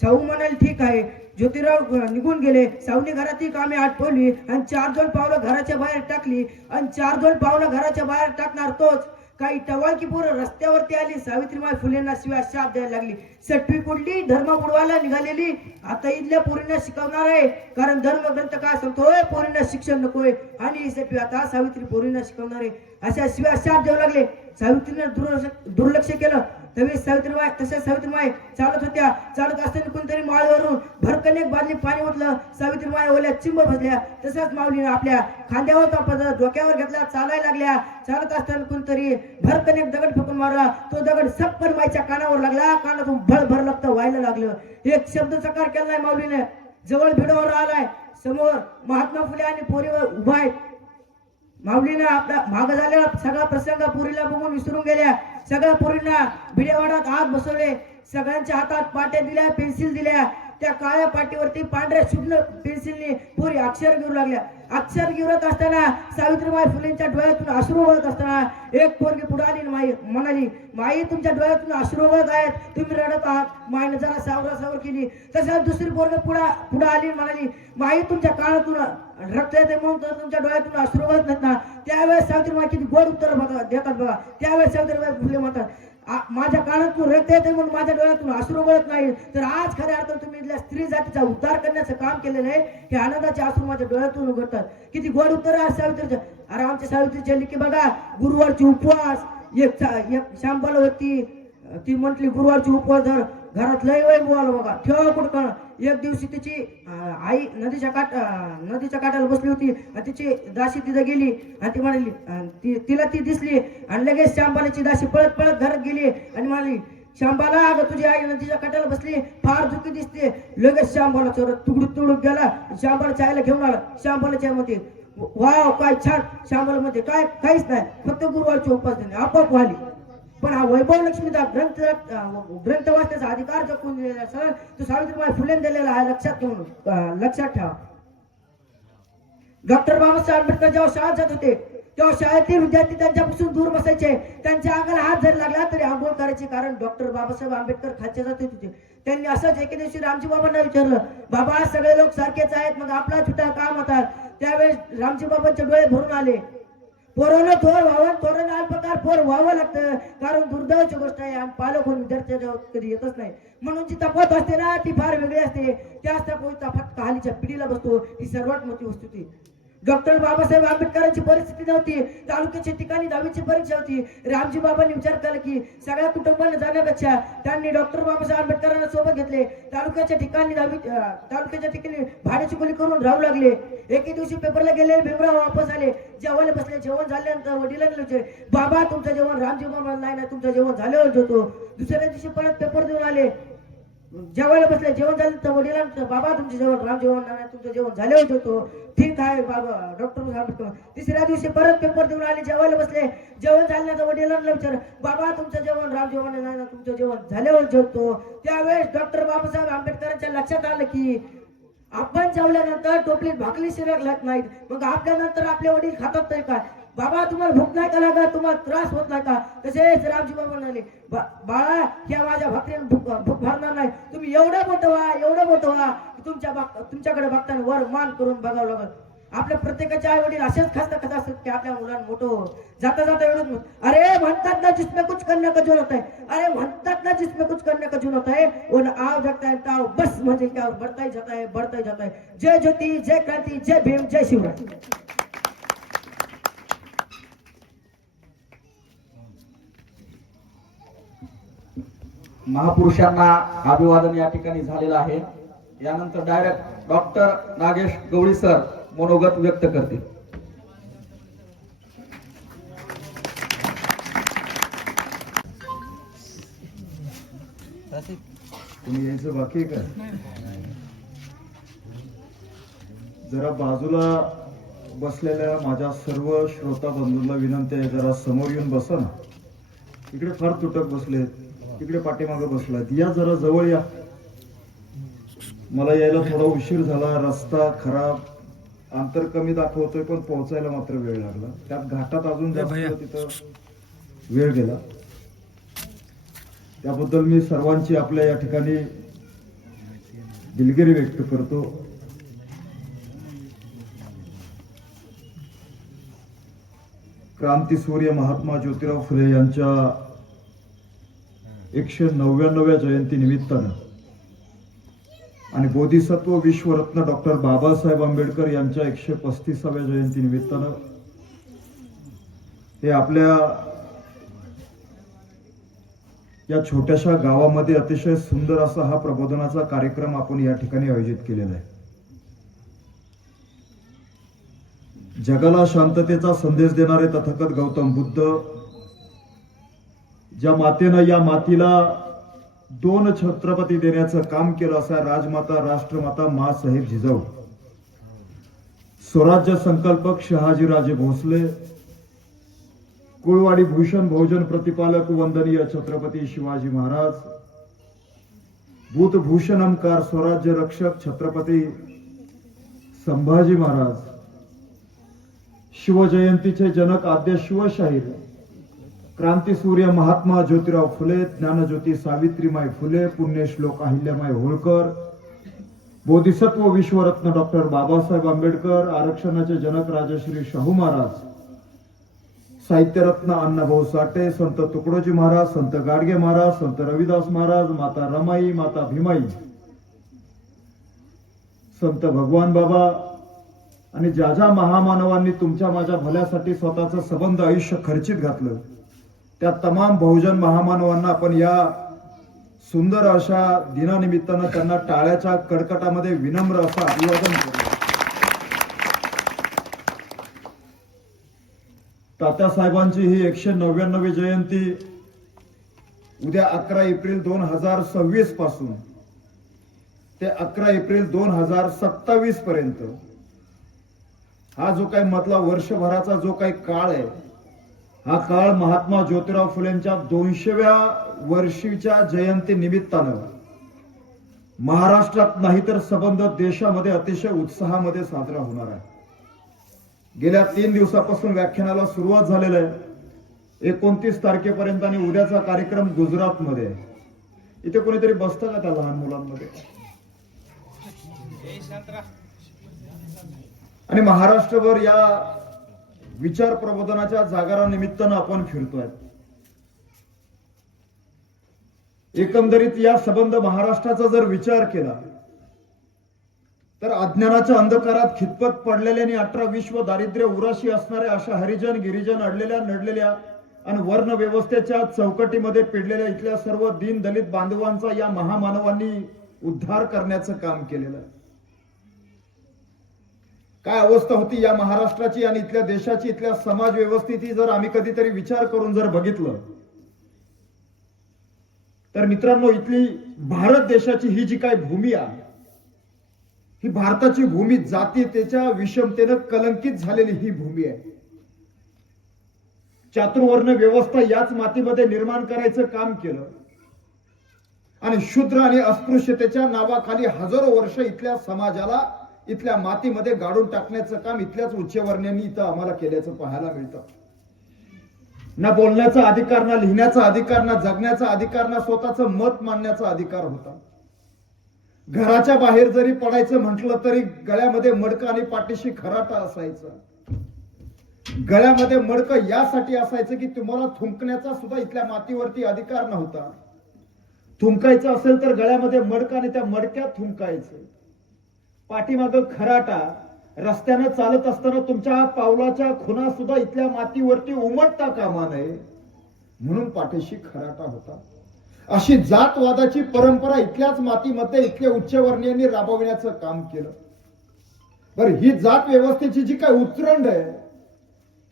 साऊ म्हणाले, ठीक आहे. ज्योतिराव निघून गेले. साऊने घरातील कामे आटपवली आणि 4-2 पावलं घराच्या बाहेर टाकली. आणि 4-2 पावलं घराच्या बाहेर टाकणार तोच काही टवाळकी पोरं रस्त्यावरती आली. सावित्रीबाई फुलेंना शिवाय शाप द्यायला लागली. सटवी कुठली धर्म बुडवायला निघालेली. आता इथल्या पोरींना शिकवणार आहे, कारण धर्मग्रंथ काय सांगतोय, पोरींना शिक्षण नकोय. आणि सटवी आता सावित्री पोरींना शिकवणार आहे, अशा शिवाय शाप द्यावं लागले. सावित्रीने दुर्लक्ष केलं. तसेच सावित्रीबाई चालत होत्या. चालत असताना कोणतरी माळवरून भरकन एक बादली पाणी ओतलं. सावित्रीबाई ओल्या चिंब भजल्या. तसंच माऊलीने आपल्या खांद्यावर डोक्यावर घेतला. चालायला लागल्या. चालत असताना कोणतरी भरकन एक दगड फेकून मारला. तो दगड सपकन माईच्या कानावर लागला. कानातून भर रक्त व्हायला लागलं. एक शब्द चकार केला नाही माऊलीने. जवळ भिडावर आलाय. समोर महात्मा फुले आणि पोरीवर उभा आहेत. माऊलीनं आपला माग झालेला सगळा प्रसंग पुरीला बघून विसरून गेल्या. सगळ्या पुरींना भिडेवाडात हात बसवले. सगळ्यांच्या हातात पाट्या दिल्या, पेन्सिल दिल्या. त्या काळ्या पाटीवरती पांढऱ्या शुभ्र पेन्सिलने पुरी अक्षर घेऊ लागल्या. अक्षर गिरत असताना सावित्रीबाई फुलेंच्या डोळ्यातून अश्रू वळत असताना एक पोरगी पुढे आली. माई म्हणाली, माई तुमच्या डोळ्यातून अश्रू वळत आहेत, तुम्ही रडत आहात. माईने जरा सावरासावर केली. तसंच दुसरी पोरगी पुढे आली, म्हणाली, माई तुमच्या कानातून रक्त येते म्हणून तर तुमच्या डोळ्यातून अश्रू वळत नाहीत ना. त्यावेळेस सावित्रीबाई किती गोड उत्तर देतात बघा. त्यावेळेस सावित्रीबाई फुले म्हणतात, माझ्या कानातून रक्त येते म्हणून माझ्या डोळ्यातून अश्रू गळत नाही. तर आज खऱ्या अर्थानं तुम्ही इथल्या स्त्री जातीचा उद्धार करण्याचं काम केलेलं आहे. हे आनंदाचे अश्रू माझ्या डोळ्यातून उघडतात. किती गोड उत्तर आहे सावित्रीचं. अरे आमच्या सावित्रीच्या लिखी बघा, गुरुवारची उपवास. एक शांबाला होती, ती म्हटली गुरुवारची उपवास धर. घरात लय वय बोला बघा, ठेवा कुठं. एक दिवशी तिची आई नदीच्या काठाला बसली होती आणि तिची दासी तिथं गेली आणि ती म्हणाली, तिला ती दिसली आणि लगेच शांबालाची दासी पळत पळत घरात गेली आणि म्हणाली, शांबाला अगं तुझी आई नदीच्या काठाला बसली, फार दुःखी दिसते. लगेच शांबाला चोरत तुकडूक गेला, शांबालाच्या आईला घेऊन आला. शांबालाच्या मध्ये वाव काय छान. शांबाला मध्ये काहीच नाही, फक्त गुरुवारची उपवास आपोआप व्हाली. पण हा वैभव लक्ष्मीचा ग्रंथ वाचण्याचा अधिकार जो कोण दिलेला असेल तो सावित्रीबाई फुलेंनी दिलेला आहे. लक्षात ठेवा. डॉक्टर बाबासाहेब आंबेडकर जेव्हा शाळेत जात होते तेव्हा शाळेतील विद्यार्थी त्यांच्यापासून दूर बसायचे. त्यांच्या अंगाला हात जरी लागला तरी आंघोळ करायचे, कारण डॉक्टर बाबासाहेब आंबेडकर खालच्या जात होते. त्यांनी असंच एके दिवशी रामजी बाबांना विचारलं, बाबा सगळे लोक सारखेच आहेत, मग आपला छोटा काम होता. त्यावेळेस रामजी बाबांचे डोळे भरून आले. पोरानं थोर व्हावं, पोरानं अल्पकार पोर व्हावं लागतं, कारण दुर्दैवाची गोष्ट आहे आणि पालक होऊन विद्यार्थ्याच्या कधी येतच नाही. म्हणून जी तफावत असते ना ती फार वेगळी असते. त्याच तफावत कहाणीच्या पिढीला बसतो. ही सर्वात मोठी वस्तू ती. डॉक्टर बाबासाहेब आंबेडकरांची परिस्थिती नव्हती. तालुक्याच्या ठिकाणी 10वीची परीक्षा होती. रामजी बाबांनी विचार केला की सगळ्या कुटुंबाने जाण्यापेक्षा त्यांनी डॉक्टर बाबासाहेब आंबेडकरांना सोबत घेतले. तालुक्याच्या ठिकाणी भाड्याची खोली करून राहू लागले. एके दिवशी पेपरला गेले, भीमराव वापस आले. जेवायला बसले. जेवण झाल्यानंतर वडिलांना विचारले, बाबा तुमचं जेवण. रामजी बाबा नाही, तुमचं जेवण झाल्यावर जेवतो. दुसऱ्या दिवशी परत पेपर देऊन आले. जेवायला बसले. जेवण झाल्यानंतर वडिलांचं, बाबा तुमचं जेवण. राम जेवण नाही, तुमचं जेवण झाल्यावर जेवतो. ठीक आहे बाबा, डॉक्टर आंबेडकर. तिसऱ्या दिवशी परत पेपर देऊन आले. जेवायला बसले. जेवण झाल्यानंतर वडिलांना विचार, बाबा तुमचं जेवण. राम जेवण नाही, तुमचं जेवण झाल्यावर जेवतो. त्यावेळेस डॉक्टर बाबासाहेब आंबेडकरांच्या लक्षात आलं की आपण जेवल्यानंतर टोपलीत भाकरी शिल्लक लागत नाहीत, मग आपल्यानंतर आपले वडील खातात तरी काय. बाबा तुम्हाला भूक नाही का लागत, तुम्हाला त्रास होत नाही का. तसेच रामजी बाबा म्हणाले, बाळा ह्या माझ्या भाकरीने भूक भरणार नाही. तुम्ही एवढं मोठं व्हा तुमच्याकडे बघताना वर मान करून बघावं लागल. आपल्या प्रत्येकाचे आई वडील असेच खात असतात की आपल्या मुलांना मोठं जाता एवढं. अरे म्हणतात ना जिसमें कुछ करने का जुनून होता है. अरे म्हणतात ना जिसमें कुछ करने का जुनून होता है वो आओ जगता है ताओ बस म्हणजे क्या बढ़ता ही जाता है. जय ज्योती, जय क्रांती, जय भीम, जय शिवराय. महापुरुषांना अभिवादन या ठिकाणी झालेलं आहे. यानंतर डायरेक्ट डॉक्टर नागेश गवळी सर मनोगत व्यक्त करतील. तुम्ही यायचं बाकी का? जरा बाजूला बसलेल्या माझ्या सर्व श्रोता बंधूंना विनंती आहे, जरा समोर येऊन बसा ना. इकडे फार तुटक बसलेत, तिकडे पाठीमागे बसलात. या जरा जवळ या. मला यायला थोडा उशीर झाला. रस्ता खराब, अंतर कमी दाखवतोय, पण पोहोचायला मात्र वेळ लागला. त्यात घाटात अजून जास्त तिथं वेळ गेला. त्याबद्दल मी सर्वांची आपल्या या ठिकाणी दिलगिरी व्यक्त करतो. क्रांतीसूर्य महात्मा ज्योतिराव फुले यांच्या 199व्या जयंती निमित्तानं आणि बोधिसत्व विश्वरत्न डॉक्टर बाबासाहेब आंबेडकर यांच्या 135व्या जयंती निमित्तानं हे आपल्या या छोट्याशा गावामध्ये अतिशय सुंदर असा हा प्रबोधनाचा कार्यक्रम आपण या ठिकाणी आयोजित केलेला आहे. जगाला शांततेचा संदेश देणारे तथागत गौतम बुद्ध, ज्या मातेनं या मातीला 2 छत्रपती देण्याचं काम केलं, असा राजमाता राष्ट्रमाता माँसाहेब जिजाऊ, स्वराज्य संकल्पक शहाजीराजे भोसले, कुळवाडी भूषण बहुजन प्रतिपालक वंदनीय छत्रपती शिवाजी महाराज, भूतभूषणमकार स्वराज्य रक्षक छत्रपती संभाजी महाराज, शिवजयंतीचे जनक आद्य शिवशाहीर क्रांतीसूर्य महात्मा ज्योतिराव फुले, ज्ञानज्योती सावित्रीमाई फुले, पुण्यश्लोक अहिल्यामाई होळकर, बोधिसत्व विश्वरत्न डॉक्टर बाबासाहेब आंबेडकर, आरक्षणाचे जनक राजश्री शाहू महाराज, साहित्यरत्न अण्णाभाऊ साठे, संत तुकडोजी महाराज, संत गाडगे महाराज, संत रविदास महाराज, माता रमाई, माता भीमाई, संत भगवान बाबा आणि ज्या ज्या महामानवांनी तुमच्या माझ्या भल्यासाठी स्वतःचं सबंध आयुष्य खर्चित घातलं, त्या तमाम बहुजन महामानवांना आपण या सुंदर अशा दिनानिमित्तानं त्यांना टाळ्याच्या कडकटामध्ये विनम्र असं अभिवादन करतो. तात्यासाहेबांची ही 199वी जयंती उद्या 11 एप्रिल 2026 पासून ते 11 एप्रिल 2027 पर्यंत हा जो काही मधला वर्षभराचा जो काही काळ आहे, हा काळ महात्मा ज्योतिराव फुलेंच्या 200व्या वर्षीच्या जयंती निमित्तानं महाराष्ट्रात नाही तर सबंध देशामध्ये अतिशय उत्साहामध्ये साजरा होणार आहे. गेल्या 3 दिवसापासून व्याख्यानाला सुरुवात झालेलं आहे. 29 तारखेपर्यंत आणि उद्याचा कार्यक्रम गुजरातमध्ये आहे. इथे कोणीतरी बसतं का त्या लहान मुलांमध्ये? आणि महाराष्ट्रभर या विचार प्रबोधनाच्या जागरानिमित्तानं आपण फिरतोय. एकंदरीत या सबंध महाराष्ट्राचा जर विचार केला तर अज्ञानाच्या अंधकारात खितपत पडलेल्या आणि 18-20 व दारिद्र्य उराशी असणाऱ्या अशा हरिजन गिरिजन अडलेल्या नडलेल्या आणि वर्ण व्यवस्थेच्या चौकटीमध्ये पिडलेल्या इथल्या सर्व दीन दलित बांधवांचा या महामानवांनी उद्धार करण्याचं काम केलेलं आहे. काय अवस्था होती या महाराष्ट्राची आणि इथल्या देशाची, इथल्या समाज व्यवस्थेची जर आम्ही कधीतरी विचार करून जर बघितलं तर मित्रांनो, इथली भारत देशाची ही जी काही भूमी आहे, ही भारताची भूमी जातीयतेच्या विषमतेनं कलंकित झालेली ही भूमी आहे. चातुर्वर्ण व्यवस्था याच मातीमध्ये निर्माण करायचं काम केलं आणि शूद्र आणि अस्पृश्यतेच्या नावाखाली हजारो वर्ष इथल्या समाजाला इथल्या मातीमध्ये गाडून टाकण्याचं काम इथल्याच उच्चवर्णीयांनी इथं आम्हाला केल्याचं पाहायला मिळतं. ना बोलण्याचा अधिकार, ना लिहिण्याचा अधिकार, ना जगण्याचा अधिकार, ना स्वतःचं मत मांडण्याचा अधिकार होता. घराच्या बाहेर जरी पडायचं म्हटलं तरी गळ्यामध्ये मडकं आणि पाठीशी खराटा असायचा. गळ्यामध्ये मडकं यासाठी असायचं की तुम्हाला थुंकण्याचा सुद्धा इथल्या मातीवरती अधिकार नव्हता. थुंकायचं असेल तर गळ्यामध्ये मडकं आणि त्या मडक्यात थुंकायचं. पाठीमागं खराटा. रस्त्यानं चालत असताना तुमच्या पावलाच्या खुणा सुद्धा इथल्या मातीवरती उमटता कामा नये म्हणून पाठीशी खराटा होता. अशी जातवादाची परंपरा इथल्याच मातीमध्ये इथल्या उच्चवर्णीयांनी राबविण्याचं काम केलं. बरं, ही जात व्यवस्थेची जी काय उतरंड आहे,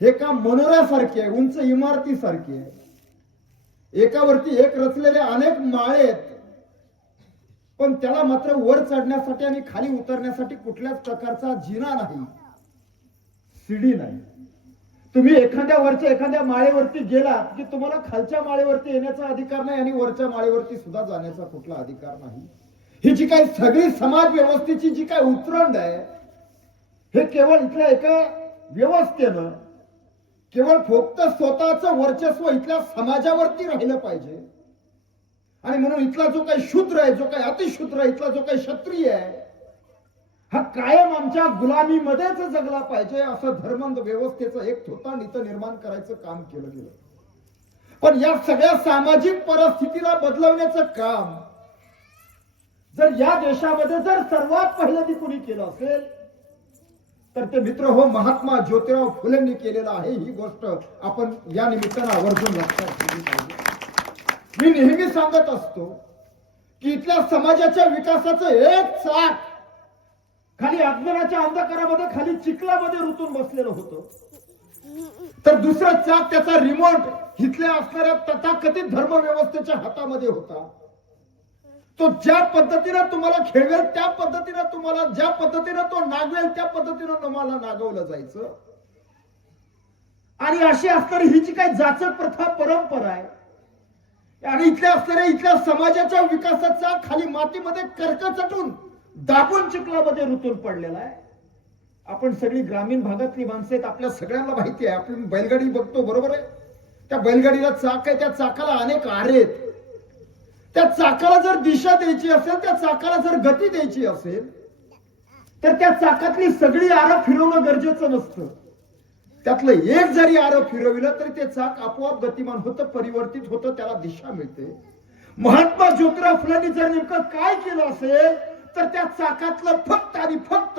हे काम मनोऱ्यासारखी आहे, उंच इमारतीसारखी आहे. एकावरती एक रचलेले अनेक माळे आहेत, पण त्याला मात्र वर चढण्यासाठी आणि खाली उतरण्यासाठी कुठल्याच प्रकारचा जिना नाही, सीडी नाही. तुम्ही एखाद्या माळेवरती गेलात की तुम्हाला खालच्या माळेवरती येण्याचा अधिकार नाही आणि वरच्या माळेवरती सुद्धा जाण्याचा कुठला अधिकार नाही. ही जी काही सगळी समाज व्यवस्थेची जी काही उतरंड आहे, हे केवळ इथल्या एका व्यवस्थेनं केवळ फक्त स्वतःचं वर्चस्व इथल्या समाजावरती राहिलं पाहिजे. आणि म्हणून इथला जो काही शूद्र आहे, जो काही अतिशूद्र आहे, इथला जो काही क्षत्रिय आहे, हा कायम आमच्या गुलामीमध्येच जगला पाहिजे असं धर्मांध व्यवस्थेचं एक थोतांड इथं निर्माण करायचं काम केलं गेलं. पण या सगळ्या सामाजिक परिस्थितीला बदलवण्याचं काम जर या देशामध्ये जर सर्वात पहिल्यांदा कोणी केलं असेल तर ते मित्र हो महात्मा ज्योतिराव फुलेंनी केलेलं आहे. ही गोष्ट आपण या निमित्तानं आवर्जून लक्षात ठेवली पाहिजे. मी नेहमी सांगत असतो की इथल्या समाजाच्या विकासाचं एक चाक खाली अज्ञानाच्या अंधकारामध्ये खाली चिखलामध्ये रुतून बसलेलं होतं, तर दुसरं चाक त्याचा रिमोट इथल्या असणाऱ्या तथाकथित धर्मव्यवस्थेच्या हातामध्ये होता. तो ज्या पद्धतीनं तुम्हाला खेळवेल त्या पद्धतीनं तुम्हाला, ज्या पद्धतीनं तो नागवेल त्या पद्धतीनं तुम्हाला नागवलं जायचं. आणि अशी असणारी ही जी काही जाचक प्रथा परंपरा आहे आणि इथल्या असणाऱ्या इथल्या समाजाच्या विकासाचा खाली मातीमध्ये कर्क चटून दाबून चिखलामध्ये रुतून पडलेला आहे. आपण सगळी ग्रामीण भागातली माणसं आहेत, आपल्या सगळ्यांना माहिती आहे. आपण बैलगाडी बघतो, बरोबर आहे. त्या बैलगाडीला चाक आहे, त्या चाकाला अनेक आरे आहेत. त्या चाकाला जर दिशा द्यायची असेल, त्या चाकाला जर गती द्यायची असेल, तर त्या चाकातली सगळी आरं फिरवणं गरजेचं नसतं. त्यातलं एक जरी आरं फिरविलं तरी ते चाक आपोआप गतिमान होतं, परिवर्तित होतं, त्याला दिशा मिळते. महात्मा ज्योतिराव फुलेंनी जर नेमकं काय केलं असेल तर त्या चाकातलं फक्त आणि फक्त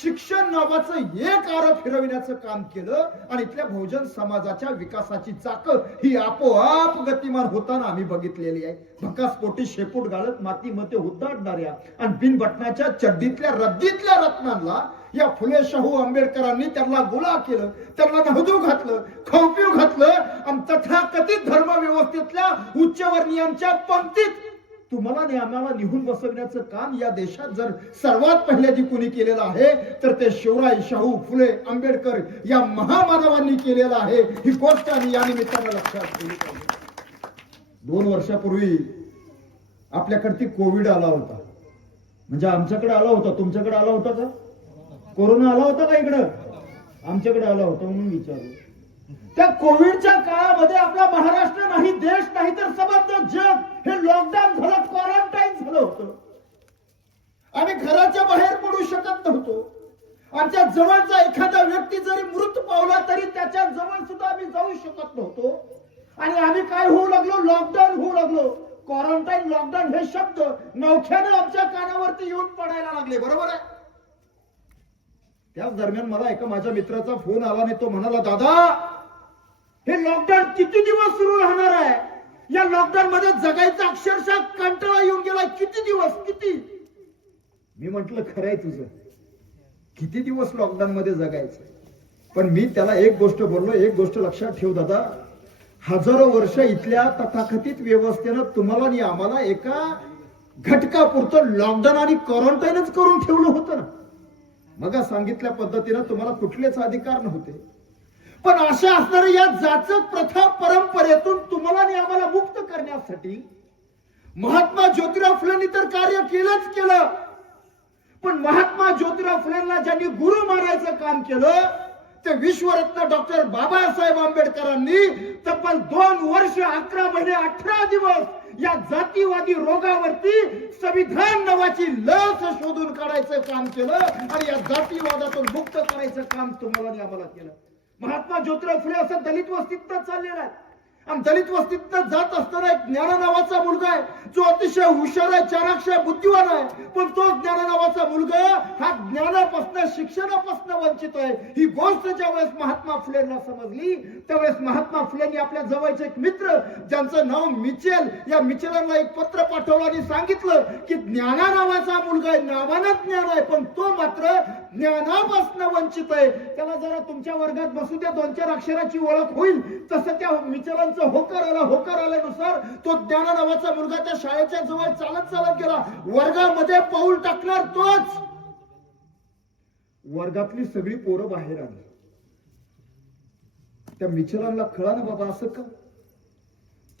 शिक्षण नावाचं एक आरं फिरविण्याचं काम केलं आणि इथल्या बहुजन समाजाच्या विकासाची चाकं ही आपोआप गतिमान होताना आम्ही बघितलेली आहे. भकासपोटी शेपूट गाळत मातीमध्ये उद्दाडणाऱ्या आणि बिनबटनाच्या चड्डीतल्या रद्दीतल्या रत्नांना या फुले शाहू आंबेडकरांनी त्यांना गुलाम केलं, त्यांना नहदू घातलं, खवपिव घातलं आणि तथाकथित धर्मव्यवस्थेतल्या उच्चवर्णीयांच्या पंक्तीत तुम्हाला आणि आम्हाला निहून बसवण्याचं काम या देशात जर सर्वात पहिल्यांदा कुणी केलेलं आहे तर ते शिवराय शाहू फुले आंबेडकर या महामानवांनी केलेलं आहे. ही गोष्ट आम्ही या निमित्तानं लक्षात ठेवली पाहिजे. 2 वर्षापूर्वी आपल्याकडे कोविड आला होता. म्हणजे आमच्याकडे आला होता, तुमच्याकडे आला होता का? कोरोना आला होता का इकडं? आमच्याकडे आला होता म्हणून विचारलं. त्या कोविडच्या काळामध्ये आपला महाराष्ट्र नाही, देश नाही तर संपूर्ण जग हे लॉकडाऊन झालं, क्वारंटाईन झालं होतं. आम्ही घराच्या बाहेर पडू शकत नव्हतो. आमच्या जवळचा एखादा व्यक्ती जरी मृत पावला तरी त्याच्या जवळ सुद्धा आम्ही जाऊ शकत नव्हतो. आणि आम्ही काय होऊ लागलो? लॉकडाऊन होऊ लागलो. क्वारंटाईन, लॉकडाऊन हे शब्द नवख्याने आमच्या कानावरती येऊन पडायला लागले, बरोबर आहे. त्याच दरम्यान मला एका माझ्या मित्राचा फोन आला आणि तो म्हणाला, दादा हे लॉकडाऊन किती दिवस सुरू राहणार आहे? या लॉकडाऊन मध्ये जगायचा अक्षरशः कंटाळा येऊन गेला. किती दिवस? किती? मी म्हंटल खरंय तुझं, किती दिवस लॉकडाऊन मध्ये जगायचं. पण मी त्याला एक गोष्ट बोललो, एक गोष्ट लक्षात ठेव दादा, हजारो वर्ष इथल्या तथाकथित व्यवस्थेनं तुम्हाला आणि आम्हाला एका घटकापुरतं लॉकडाऊन आणि क्वारंटाईनच करून ठेवलं होतं ना. मग सांगितल्या पद्धतीनं तुम्हाला कुठलेच अधिकार नव्हते. पण अशा असणाऱ्या या जाचक प्रथा परंपरेतून तुम्हाला आणि आम्हाला मुक्त करण्यासाठी महात्मा ज्योतिराव फुलेंनी तर कार्य केलंच केलं. पण महात्मा ज्योतिराव फुलेंना ज्यांनी गुरु मानायचं काम केलं ते विश्वरत्न डॉक्टर बाबासाहेब आंबेडकरांनी तब्बल 2 वर्ष 11 महिने 18 दिवस या जातीवादी रोगावरती संविधान नावाची लस शोधून काढायचं काम केलं आणि या जातीवादातून मुक्त करायचं काम तुम्हाला आणि आम्हाला केलं. महात्मा ज्योतिराव फुले असं दलित वस्तीतनं चाललेला आहे. आणि दलित वस्तीतनं जात असताना एक ज्ञाना नावाचा मुलगा आहे जो अतिशय हुशार आहे, चाणाक्ष आहे, बुद्धिवान आहे. पण तो ज्ञाना नावाचा मुलगा हा ज्ञानापासून, शिक्षणापासून वंचित आहे. ही गोष्ट ज्या वेळेस महात्मा फुलेंना समजली त्यावेळेस महात्मा फुलेंनी आपल्या जवळचे एक मित्र ज्यांचं नाव मिचेल, या मिचेलांना एक पत्र पाठवलं आणि सांगितलं की ज्ञाना नावाचा मुलगा आहे, नावानं ज्ञान आहे पण तो मात्र ज्ञानापासून वंचित आहे. त्याला जरा तुमच्या वर्गात बसू द्या, 2-4 अक्षराची ओळख होईल. तसं त्या मिचेलांचं होकार आल्यानुसार तो ज्ञाना नावाचा मुलगा त्या शाळेच्या जवळ चालत गेला. वर्गामध्ये पाऊल टाकणार तोच वर्गातली सगळी पोरं बाहेर आली. त्या मिचेलांना कळालं बाबा असं का.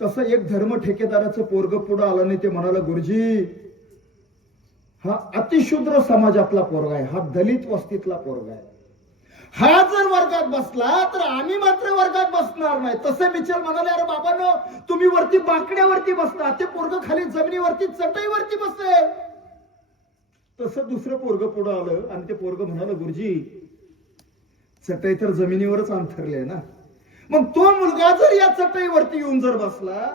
तसं एक धर्म ठेकेदाराचं पोरग पुढे आलं नाही. ते म्हणाला, गुरुजी हा अतिशूद्र समाजातला पोरगा आहे, हा दलित वस्तीतला पोरगा आहे. हा जर वर्गात बसला तर आम्ही मात्र वर्गात बसणार नाही. तसे मिचेल म्हणाले, अरे बाबांनो तुम्ही वरती बाकड्यावरती बसता, ते पोरग खाली जमिनीवरती चटईवरती बसेल. तसं दुसरं पोरग पुढे आलं आणि ते पोरग म्हणालं, गुरुजी चटई तर जमिनीवरच अंथरले ना. मग तो मुलगा जर या चटईवरती येऊन जर बसला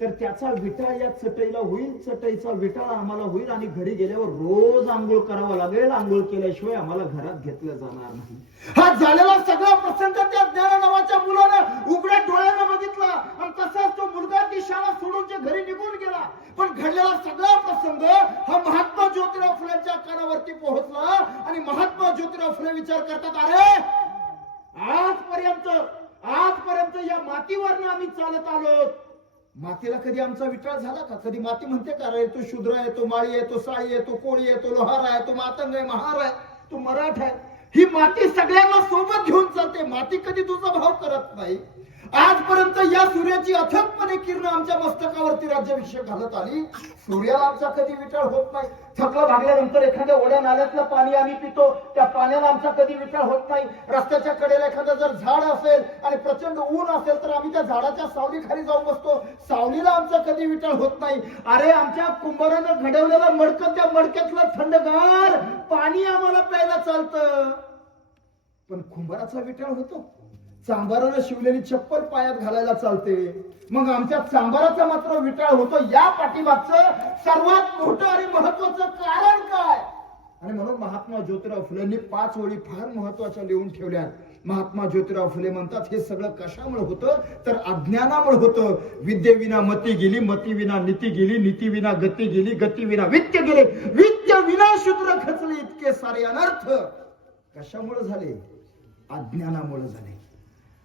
तर त्याचा विटाळ या चटईला होईल, चटईचा विटाळ आम्हाला होईल आणि घरी गेल्यावर रोज आंघोळ करावं लागेल. आंघोळ केल्याशिवाय आम्हाला घरात घेतलं जाणार नाही. हा झालेला सगळा प्रसंग त्या ज्ञाना नावाच्या मुलानं उघड्या डोळ्यानं बघितला आणि तसाच तो मुलगा ती शाळा सोडून जे घरी निघून गेला. पण घडलेला सगळा प्रसंग हा महात्मा ज्योतिराव फुलेंच्या कानावरती पोहोचला आणि महात्मा ज्योतिराव फुले विचार करतात, अरे आजपर्यंत या मातीवरनं आम्ही चालत आलो, मातीला कधी आमचा विटाळ झाला का? कधी माती म्हणते का रे तो शूद्र आहे, तो माळी आहे, तो साळी आहे, तो कोळी आहे, तो लोहार आहे, तो मातंग आहे, महार आहे, तो मराठ आहे? ही माती सगळ्यांना सोबत घेऊन चालते. माती कधी तुझा भाव करत नाही. आजपर्यंत या सूर्याची अथकपणे किरण आमच्या मस्तकावरती राज्याभिषेक घालत आली. सूर्याला आमचा कधी विटाळ होत नाही. थकलं भागल्यानंतर एखाद्या ओढ्या नाल्यातलं पाणी आम्ही पितो, त्या पाण्याला आमचा कधी विटाळ होत नाही. रस्त्याच्या कडेला एखादं जर झाड असेल आणि प्रचंड ऊन असेल तर आम्ही त्या झाडाच्या सावलीखाली जाऊन बसतो. सावलीला आमचा कधी विटाळ होत नाही. अरे आमच्या कुंभारानं घडवलेलं मडकं, त्या मडक्यातलं थंडगार पाणी आम्हाला प्यायला चालतं. पण कुंभाराचा विटाळ होतो. चांभारानं शिवलेली चप्पल पायात घालायला चालते. मग आमच्या चांभाराचा मात्र विटाळ होतो. या पाठीमागचं सर्वात मोठं आणि महत्वाचं कारण काय? आणि म्हणून महात्मा ज्योतिराव फुलेंनी 5 ओळी फार महत्वाच्या लिहून ठेवल्या. महात्मा ज्योतिराव फुले म्हणतात हे सगळं कशामुळे होतं तर अज्ञानामुळे होतं. विद्येविना मती गेली, मती विना नीती गेली, नीती विना गती गेली, गती विना वित्त गेले, वित्त विना शूद्र खचले. इतके सारे अनर्थ कशामुळे झाले? अज्ञानामुळे झाले.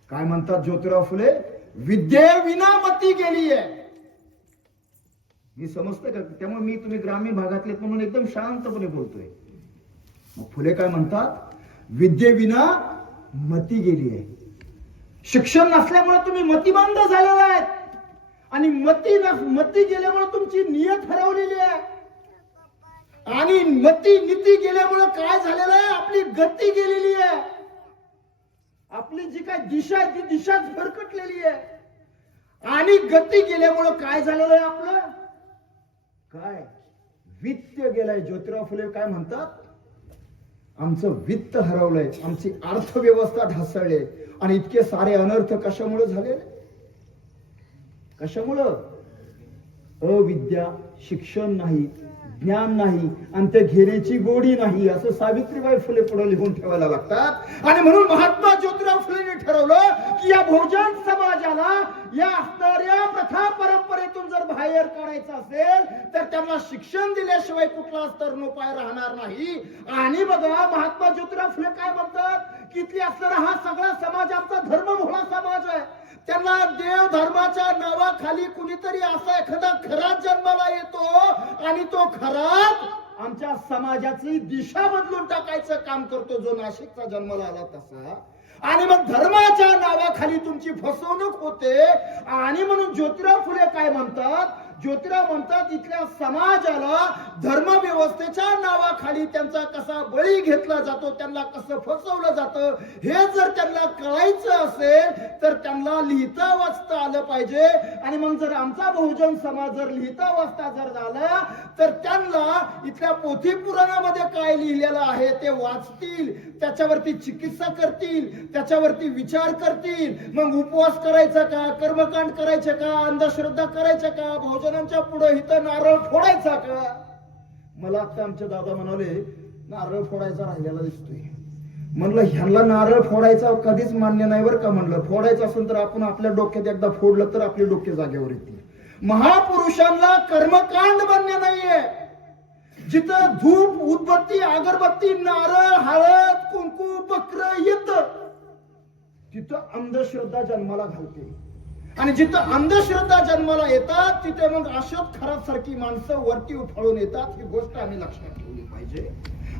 काय म्हणतात ज्योतिराव फुले? विद्येविना मती गेली आहे. मी समजतंय का? त्यामुळे मी तुम्ही ग्रामीण भागातले म्हणून एकदम शांतपणे बोलतोय. फुले काय म्हणतात? विद्येविना मती गेली आहे. शिक्षण नसल्यामुळे तुम्ही मतिमंद झालेला आहेत आणि मती गेल्यामुळे तुमची नियत हरवलेली आहे. आणि नीती गेल्यामुळे काय झालेलं आहे? आपली गती गेलेली आहे. आपली जी काय दिशा आहे ती दिशाच भरकटलेली आहे. आणि गती गेल्यामुळे काय झालेलं आहे? आपलं काय? वित्त गेलंय. ज्योतिराव फुले काय म्हणतात? आमचं वित्त हरवलंय, आमची अर्थव्यवस्था ढासळली. आणि इतके सारे अनर्थ कशामुळे झाले? कशामुळं? अविद्या, शिक्षण नाही, ज्ञान नाही आणि ते घेण्याची गोडी नाही, असं सावित्रीबाई फुले पुढे लिहून ठेवायला लागतात. आणि म्हणून महात्मा ज्योतिराव फुलेंनी ठरवलं की या बहुजन समाजाला या असणाऱ्या प्रथा परंपरेतून जर बाहेर काढायचं असेल तर त्यांना शिक्षण दिल्याशिवाय कुठलाच तरुणोपाय राहणार नाही. आणि बघा महात्मा ज्योतिराव फुले काय म्हणतात की इथली असणारा हा सगळा समाज आमचा धर्मभोळा समाज आहे. त्यांना देव धर्माच्या नावाखाली कुणीतरी असा एखादा खराब जन्माला येतो आणि तो खराब आमच्या समाजाची दिशा बदलून टाकायचं काम करतो, जो नाशिकचा जन्माला आला तसा. आणि मग धर्माच्या नावाखाली तुमची फसवणूक होते. आणि म्हणून ज्योतिराव फुले काय म्हणतात? ज्योतिराव म्हणतात इथल्या समाजाला धर्मव्यवस्थेच्या नावाखाली त्यांचा कसा बळी घेतला जातो, त्यांना कसं फसवलं जातं हे जर त्यांना कळायचं असेल तर त्यांना लिहिता वाचता आलं पाहिजे. आणि मग जर आमचा बहुजन समाज जर लिहिता वाचता जर झाला तर त्यांना इथल्या पोथी पुराणामध्ये काय लिहिलेलं आहे ते वाचतील, त्याच्यावरती चिकित्सा करतील, त्याच्यावरती विचार करतील. मग उपवास करायचा का, कर्मकांड करायचे का, अंधश्रद्धा करायच्या का, बहुजनांच्या पुढे इथं नारळ फोडायचा का? मला आता आमचे दादा म्हणाले नारळ फोडायचा राहिलेला दिसतोय. म्हणलं ह्यांना नारळ फोडायचा कधीच मान्य नाही बरं का. म्हणलं फोडायचं असेल तर आपण आपल्या डोक्यात एकदा फोडलं तर आपले डोके जागेवर येतील. महापुरुषांना कर्मकांड मान्य नाहीये. जिथं धूप, उदबत्ती, अगरबत्ती, नारळ, हळद, कुंकू, बकर येतं तिथं अंधश्रद्धा जन्माला घालते. आणि जिथं अंधश्रद्धा जन्माला येतात तिथे मग अशोक खराब सारखी माणसं वरती उफाळून येतात. ही गोष्ट आम्ही लक्षात ठेवली पाहिजे.